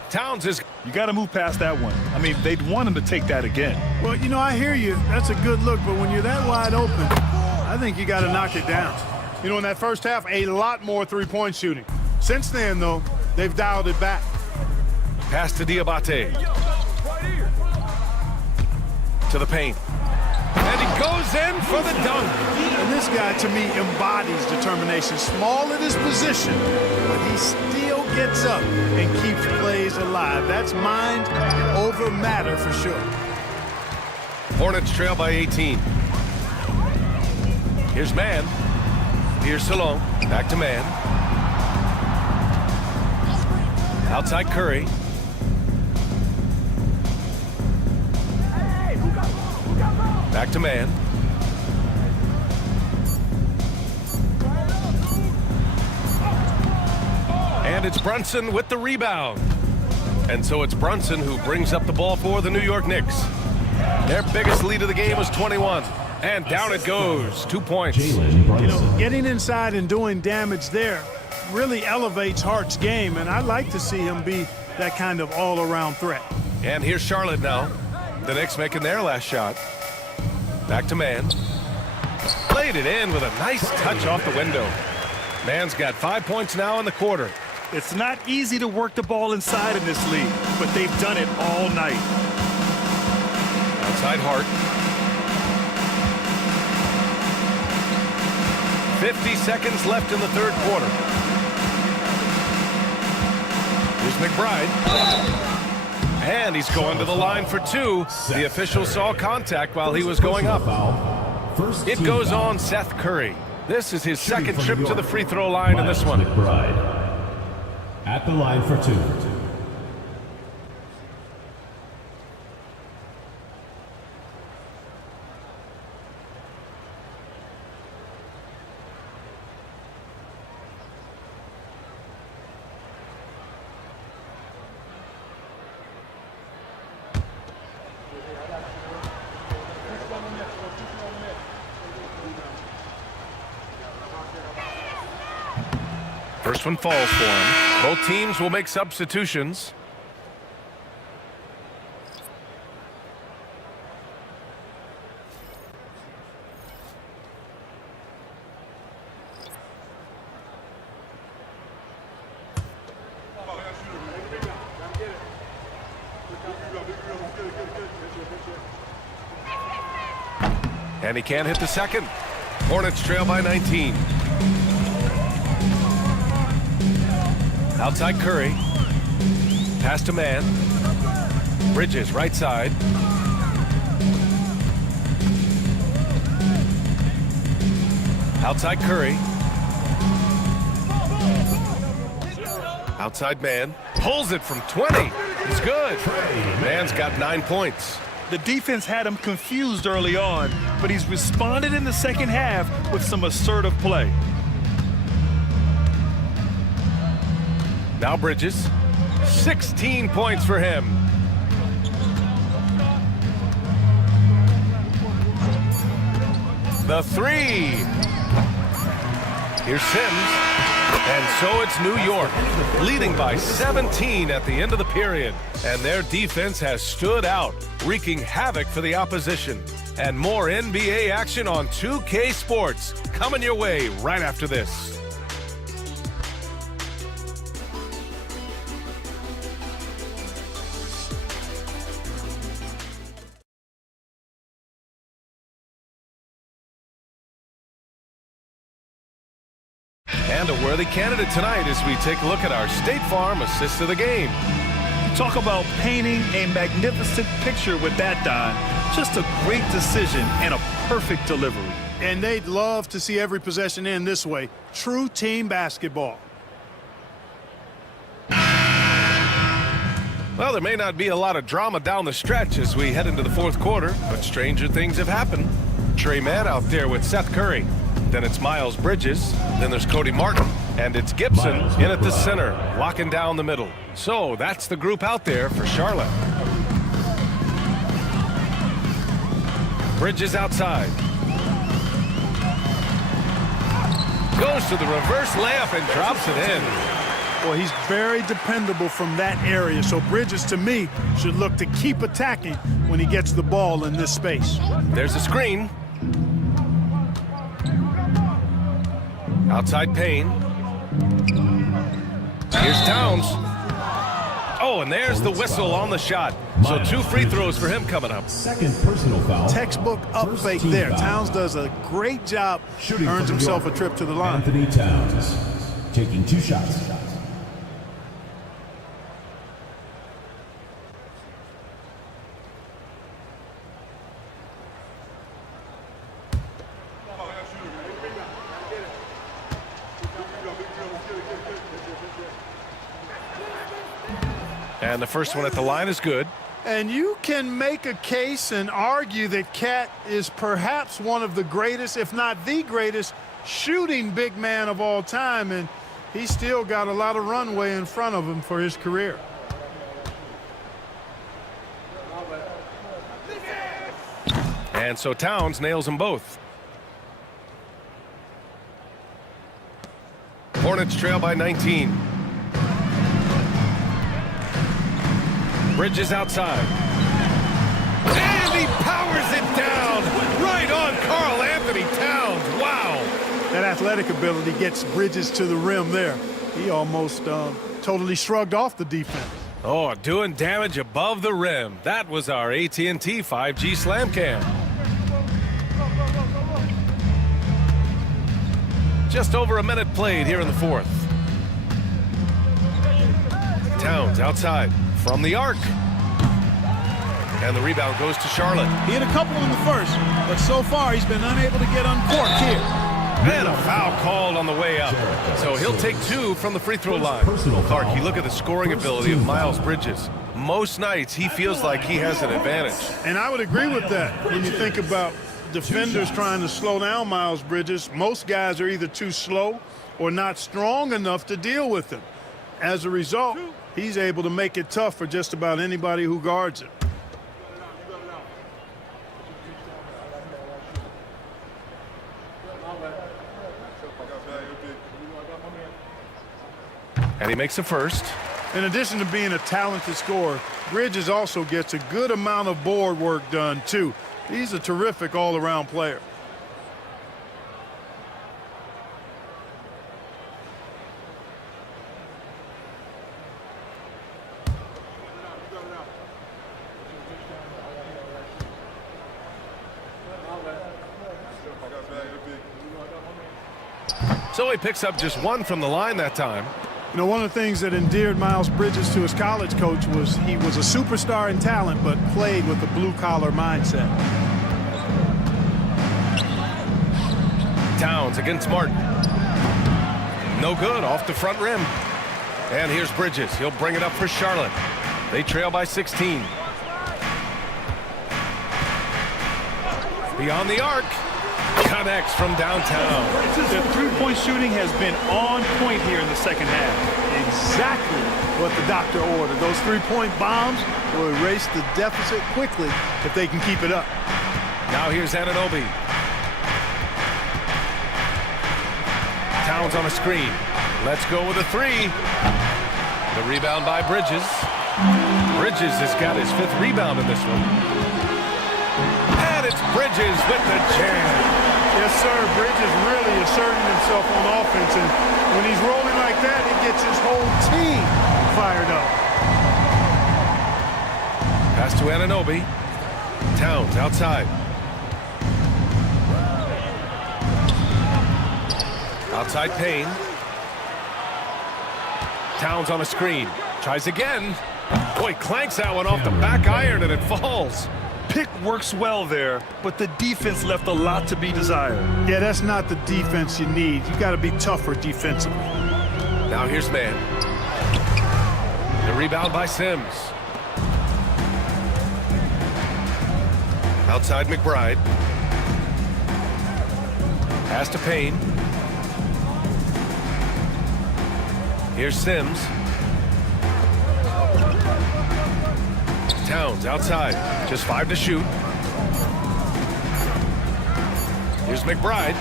Towns is... You got to move past that one. I mean, they'd want him to take that again. Well, you know, I hear you. That's a good look, but when you're that wide open, I think you got to knock it down. You know, in that first half, a lot more three-point shooting. Since then, though, they've dialed it back. Pass to Diabate. To the paint. And he goes in for the dunk. And this guy, to me, embodies determination. Small at his position, but he still gets up and keeps plays alive. That's mind over matter for sure. Hornets trail by 18. Here's man. Here's Salone. Back to man. Outside Curry. Back to man. And it's Brunson with the rebound. And so it's Brunson who brings up the ball for the New York Knicks. Their biggest lead of the game was 21. And down it goes. 2 points. You know, getting inside and doing damage there really elevates Hart's game, and I'd like to see him be that kind of all-around threat. And here's Charlotte now. The Knicks making their last shot. Back to man. Played it in with a nice touch off the window. Man's got 5 points now in the quarter. It's not easy to work the ball inside in this league, but they've done it all night. Outside Hart. 50 seconds left in the third quarter. Here's McBride. And he's going to the line for two. The official saw contact while he was going up. It goes on Seth Curry. This is his second trip to the free throw line in this one. McBride at the line for two. First one falls for him. Both teams will make substitutions. And he can't hit the second. Hornets trail by 19. Outside Curry. Pass to man. Bridges right side. Outside Curry. Outside man. Pulls it from 20. It's good. Man's got 9 points. The defense had him confused early on, but he's responded in the second half with some assertive play. Now Bridges. 16 points for him. The three. Here's Sims. And so it's New York, leading by 17 at the end of the period. And their defense has stood out, wreaking havoc for the opposition. And more NBA action on 2K Sports coming your way right after this. And a worthy candidate tonight as we take a look at our State Farm assist of the game. Talk about painting a magnificent picture with that, Don. Just a great decision and a perfect delivery. And they'd love to see every possession end this way. True team basketball. Well, there may not be a lot of drama down the stretch as we head into the fourth quarter, but stranger things have happened. Trey Mann out there with Seth Curry. Then it's Miles Bridges. Then there's Cody Martin. And it's Gibson in at the center, locking down the middle. So that's the group out there for Charlotte. Bridges outside. Goes to the reverse layup and drops it in. Well, he's very dependable from that area. So Bridges, to me, should look to keep attacking when he gets the ball in this space. There's a screen. Outside Payne. Here's Towns. Oh, and there's the whistle on the shot. So 2 free throws for him coming up. Second personal foul. Textbook up fake there. Towns does a great job. Earns himself a trip to the line. Anthony Towns taking 2 shots. And the first one at the line is good. And you can make a case and argue that Cat is perhaps one of the greatest, if not the greatest, shooting big man of all time, and he's still got a lot of runway in front of him for his career. And so Towns nails them both. Hornets trail by 19. Bridges outside. And he powers it down right on Karl Anthony Towns. Wow. That athletic ability gets Bridges to the rim there. He almost totally shrugged off the defense. Oh, doing damage above the rim. That was our AT&T 5G Slam Cam. Just over a minute played here in the fourth. Towns outside from the arc. And the rebound goes to Charlotte. He had a couple in the first, but so far he's been unable to get uncorked here. And a foul called on the way up. So he'll take 2 from the free throw line. Clark, you look at the scoring ability of Miles Bridges. Most nights he feels like he has an advantage. And I would agree with that. When you think about defenders trying to slow down Miles Bridges, most guys are either too slow or not strong enough to deal with him. As a result, he's able to make it tough for just about anybody who guards him. And he makes the first. In addition to being a talented scorer, Bridges also gets a good amount of board work done, too. He's a terrific all-around player. So he picks up just 1 from the line that time. You know, one of the things that endeared Miles Bridges to his college coach was he was a superstar in talent, but played with a blue-collar mindset. Towns against Martin. No good, off the front rim. And here's Bridges. He'll bring it up for Charlotte. They trail by 16. Beyond the arc. Connects from downtown. The three-point shooting has been on point here in the second half. Exactly what the doctor ordered. Those three-point bombs will erase the deficit quickly if they can keep it up. Now here's Anunoby. Towns on a screen. Let's go with a 3. The rebound by Bridges. Bridges has got his 5th rebound in this one. And it's Bridges with the jam. Yes, sir. Bridges really asserting himself on offense, and when he's rolling like that, it gets his whole team fired up. Pass to Anunoby. Towns outside. Outside Payne. Towns on a screen. Tries again. Boy, clanks that one off the back iron, and it falls. Pick works well there, but the defense left a lot to be desired. Yeah, that's not the defense you need. You got to be tougher defensively. Now here's Mann. The rebound by Sims. Outside McBride. Pass to Payne. Here's Sims. Towns outside. Just 5 to shoot. Here's McBride.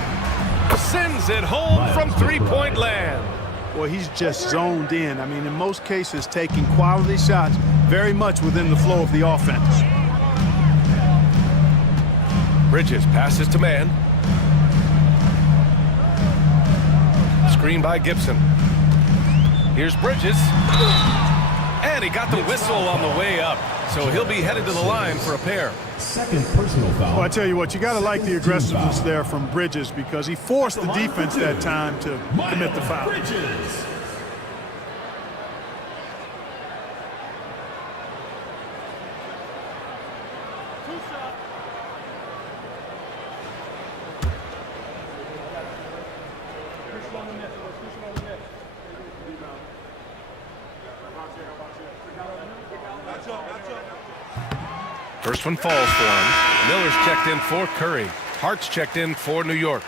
Sends it home from three-point land. Boy, he's just zoned in. I mean, in most cases, taking quality shots very much within the flow of the offense. Bridges passes to Mann. Screen by Gibson. Here's Bridges. And he got the whistle on the way up. So he'll be headed to the line for a pair. Second personal foul. Well, I tell you what, you got to like the aggressiveness there from Bridges because he forced the defense that time to commit the foul. Bridges. First one falls for him. Miller's checked in for Curry. Hart's checked in for New York.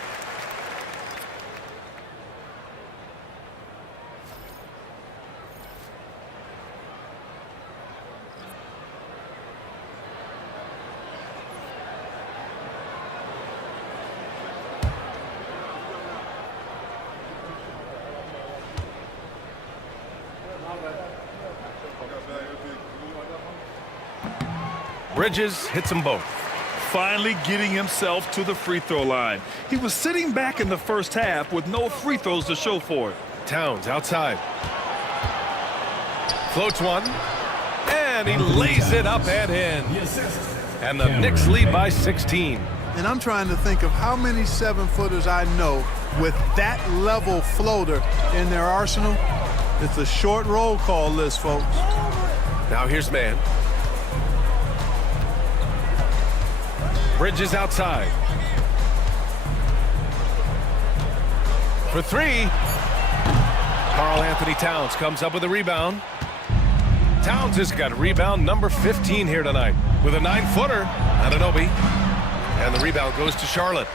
Bridges hits them both. Finally getting himself to the free throw line. He was sitting back in the first half with no free throws to show for it. Towns outside. Floats one. And he lays it up and in. And the Knicks lead by 16. And I'm trying to think of how many 7-footers I know with that level floater in their arsenal. It's a short roll call list, folks. Now here's man. Bridges outside. For three. Karl Anthony Towns comes up with a rebound. Towns has got rebound number 15 here tonight with a 9-footer. Anunoby. And the rebound goes to Charlotte.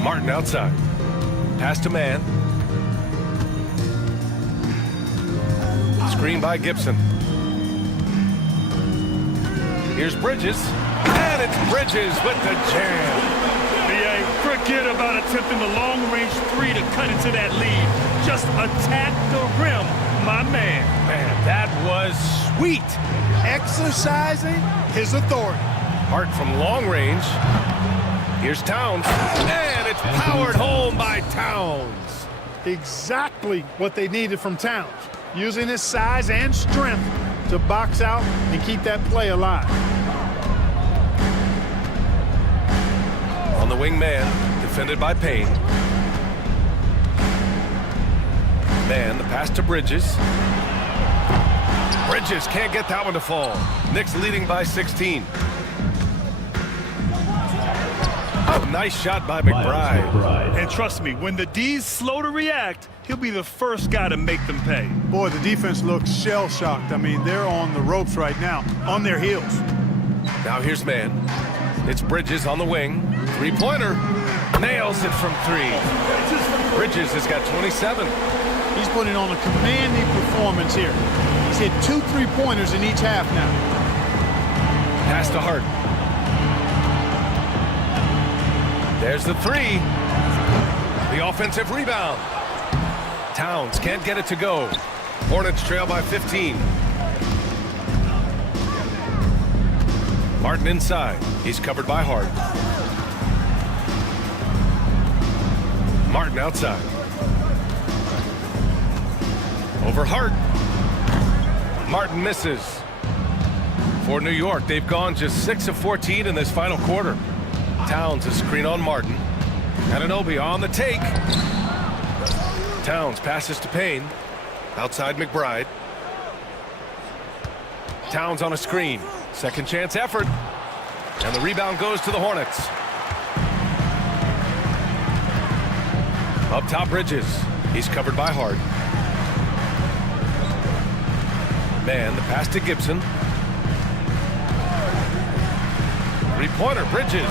Martin outside. Pass to man. Screen by Gibson. Here's Bridges. And it's Bridges with the jam. BA, forget about attempting the long-range three to cut into that lead. Just attack the rim, my man. Man, that was sweet. Exercising his authority. Hart from long range. Here's Towns. And it's powered home by Towns. Exactly what they needed from Towns. Using his size and strength to box out and keep that play alive. On the wing man, defended by Payne. Man, the pass to Bridges. Bridges can't get that one to fall. Knicks leading by 16. Oh, nice shot by McBride. And trust me, when the D's slow to react, he'll be the first guy to make them pay. Boy, the defense looks shell-shocked. I mean, they're on the ropes right now, on their heels. Now here's man. It's Bridges on the wing. Three-pointer. Nails it from three. Bridges has got 27. He's putting on a commanding performance here. He's hit 2 3-pointers in each half now. Pass to Hart. There's the three. The offensive rebound. Towns can't get it to go. Hornets trail by 15. Martin inside. He's covered by Hart. Martin outside. Over Hart. Martin misses. For New York, they've gone just 6 of 14 in this final quarter. Towns a screen on Martin. Anunoby on the take. Towns passes to Payne. Outside McBride. Towns on a screen. Second chance effort. And the rebound goes to the Hornets. Up top, Bridges. He's covered by Hart. Man, the pass to Gibson. Three-pointer, Bridges.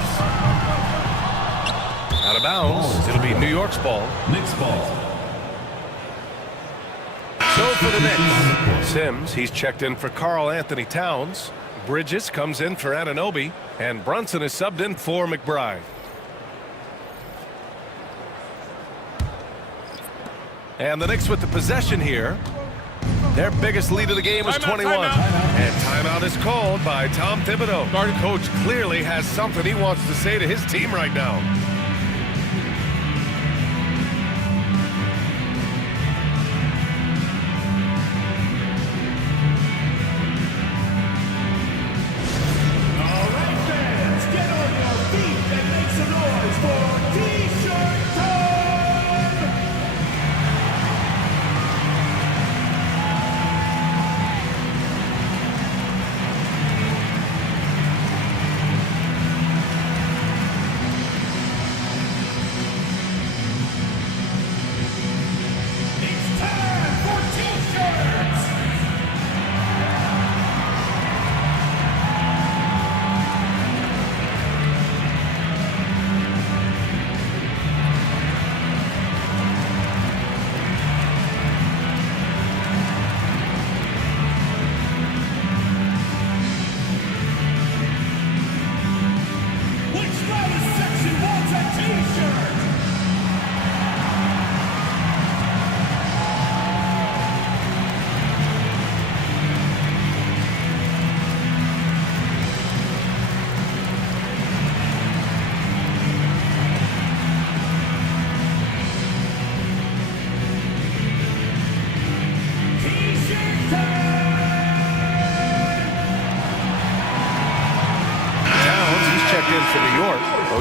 Out of bounds. It'll be New York's ball. Knicks ball. So for the Knicks, Sims, he's checked in for Karl Anthony Towns. Bridges comes in for Anunoby. And Brunson is subbed in for McBride. And the Knicks with the possession here. Their biggest lead of the game was 21. And timeout is called by Tom Thibodeau. Coach clearly has something he wants to say to his team right now. All right, fans, get on your feet and make some noise for T-shirt time!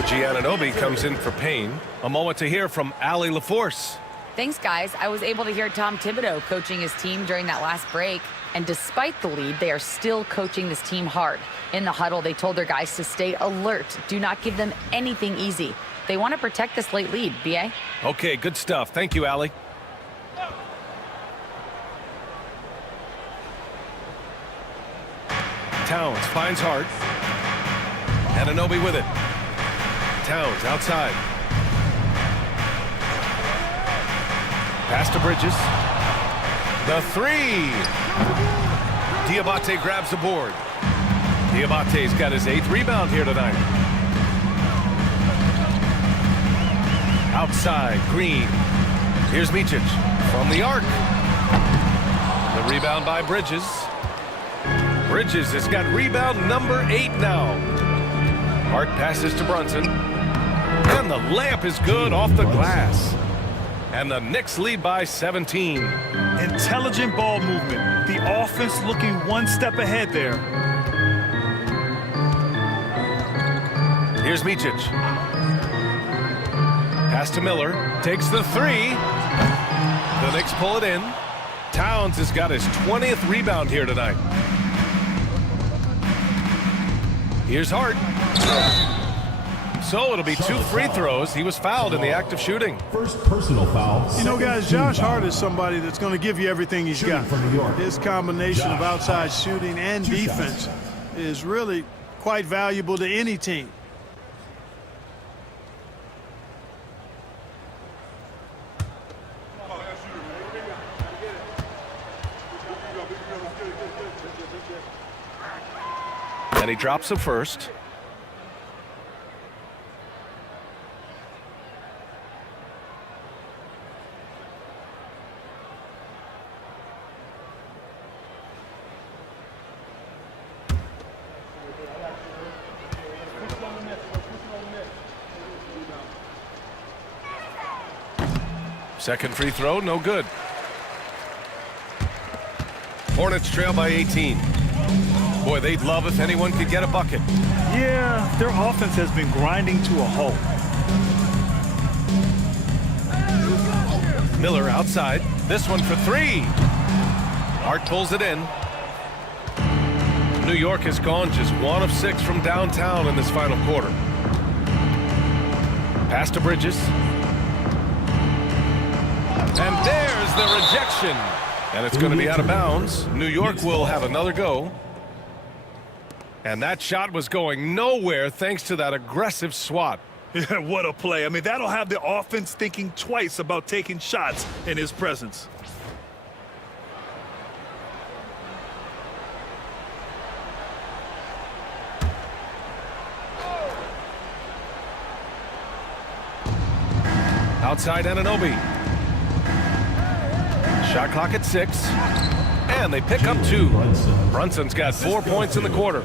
OG Anunoby comes in for Payne. A moment to hear from Allie LaForce. Thanks, guys. I was able to hear Tom Thibodeau coaching his team during that last break. And despite the lead, they are still coaching this team hard. In the huddle, they told their guys to stay alert. Do not give them anything easy. They want to protect this late lead, B.A. Okay, good stuff. Thank you, Allie. Towns finds Hart. Anunoby with it. Towns outside. Pass to Bridges. The three. Diabate grabs the board. Diabate's got his 8th rebound here tonight. Outside, Green. Here's Micic from the arc. The rebound by Bridges. Bridges has got rebound number 8 now. Hart passes to Brunson. And the layup is good off the glass. And the Knicks lead by 17. Intelligent ball movement. The offense looking one step ahead there. Here's Micic. Pass to Miller. Takes the three. The Knicks pull it in. Towns has got his 20th rebound here tonight. Here's Hart. So it'll be 2 free throws. He was fouled in the act of shooting. First personal foul. You know, guys, Josh Hart is somebody that's going to give you everything he's got. From New York. His combination of outside shooting and defense is really quite valuable to any team. And he drops the first. Second free throw, no good. Hornets trail by 18. Boy, they'd love if anyone could get a bucket. Yeah, their offense has been grinding to a halt. Miller outside. This one for 3. Hart pulls it in. New York has gone just 1 of 6 from downtown in this final quarter. Pass to Bridges. And there's the rejection. And it's going to be out of bounds. New York will have another go. And that shot was going nowhere thanks to that aggressive swat. Yeah, what a play. I mean, that'll have the offense thinking twice about taking shots in his presence. Outside Anunoby. Shot clock at 6. And they pick up 2. Brunson's got 4 points in the quarter.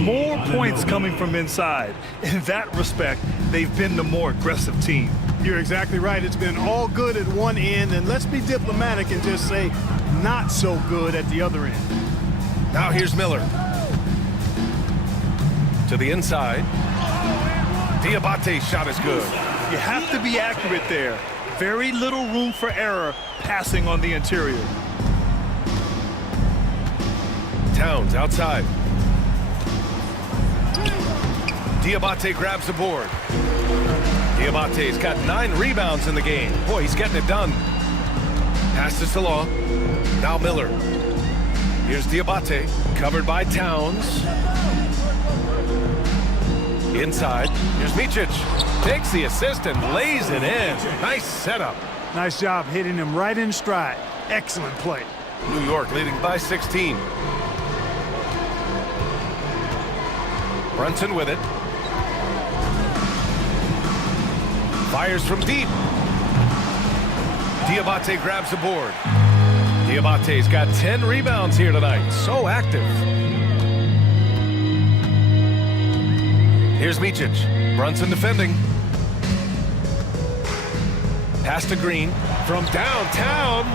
More points coming from inside. In that respect, they've been the more aggressive team. You're exactly right. It's been all good at one end, and let's be diplomatic and just say not so good at the other end. Now here's Miller. To the inside. Diabate's shot is good. You have to be accurate there. Very little room for error passing on the interior. Towns outside. Diabate grabs the board. Diabate's got 9 rebounds in the game. Boy, he's getting it done. Pass to Salah. Now Miller. Here's Diabate, covered by Towns. Inside. Here's Micic. Takes the assist and lays it in. Nice setup. Nice job hitting him right in stride. Excellent play. New York leading by 16. Brunson with it. Fires from deep. Diabate grabs the board. Diabate's got 10 rebounds here tonight. So active. Here's Micic. Brunson defending. Pass to Green. From downtown,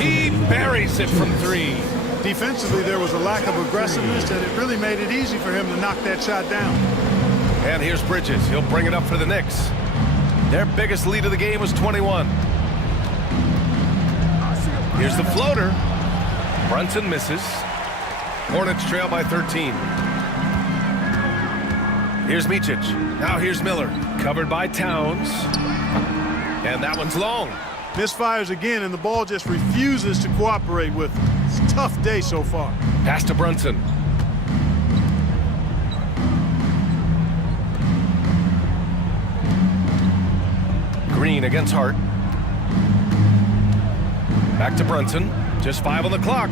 he buries it from 3. Defensively, there was a lack of aggressiveness that it really made it easy for him to knock that shot down. And here's Bridges. He'll bring it up for the Knicks. Their biggest lead of the game was 21. Here's the floater. Brunson misses. Hornets trail by 13. Here's Micic. Now here's Miller. Covered by Towns. And that one's long. Misfires again, and the ball just refuses to cooperate with him. It's a tough day so far. Pass to Brunson. Green against Hart. Back to Brunson. Just 5 on the clock.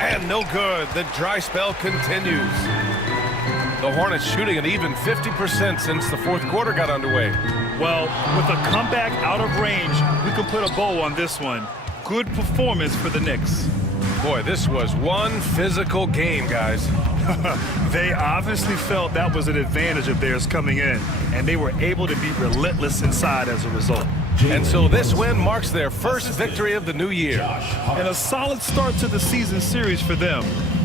And no good. The dry spell continues. The Hornets shooting an even 50% since the fourth quarter got underway. Well, with a comeback out of range, we can put a bow on this one. Good performance for the Knicks. Boy, this was one physical game, guys. They obviously felt that was an advantage of theirs coming in, and they were able to be relentless inside as a result. And so this win marks their first victory of the new year. And a solid start to the season series for them.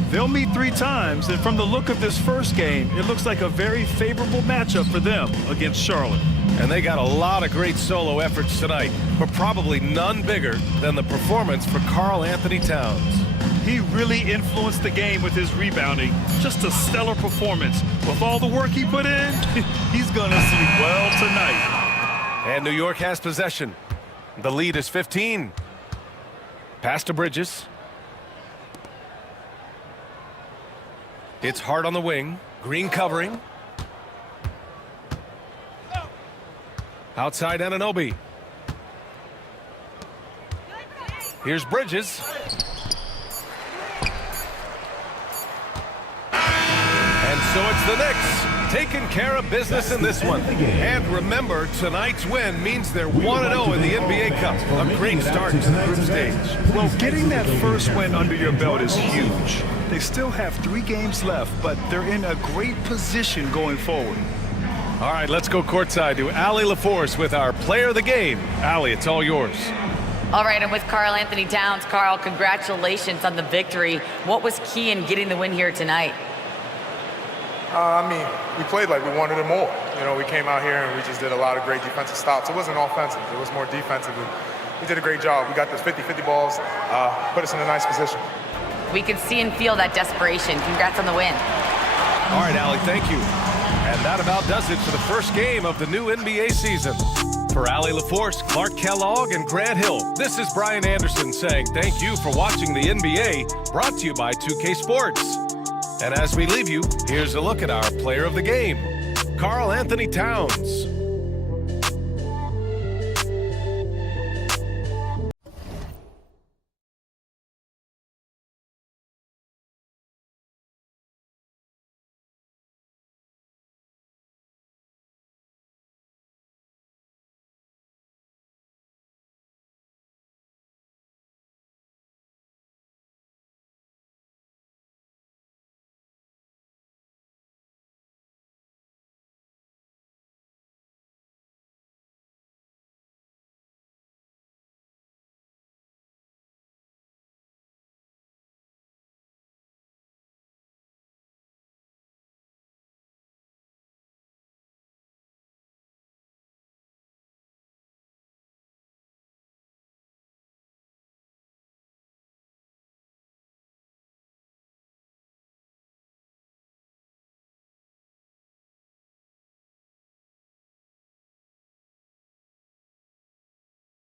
They'll meet 3 times, and from the look of this first game, it looks like a very favorable matchup for them against Charlotte. And they got a lot of great solo efforts tonight, but probably none bigger than the performance for Karl Anthony Towns. He really influenced the game with his rebounding. Just a stellar performance. With all the work he put in, he's gonna sleep well tonight. And New York has possession. The lead is 15. Pass to Bridges. It's Hart on the wing. Green covering. Outside Anunoby. Here's Bridges. And so it's the Knicks taking care of business in this one. And remember, tonight's win means they're 1-0 in the NBA Cup. A great start to the group stage. Well, getting that first win under your belt is huge. They still have 3 games left, but they're in a great position going forward. All right, let's go courtside to Allie LaForce with our player of the game. Allie, it's all yours. All right, I'm with Karl Anthony Towns. Karl, congratulations on the victory. What was key in getting the win here tonight? I mean, we played like we wanted it more. You know, we came out here and we just did a lot of great defensive stops. It wasn't offensive. It was more defensive. And we did a great job. We got those 50-50 balls, put us in a nice position. We could see and feel that desperation. Congrats on the win. All right, Allie, thank you. And that about does it for the first game of the new NBA season. For Allie LaForce, Clark Kellogg, and Grant Hill, this is Brian Anderson saying thank you for watching the NBA, brought to you by 2K Sports. And as we leave you, here's a look at our player of the game, Karl Anthony Towns.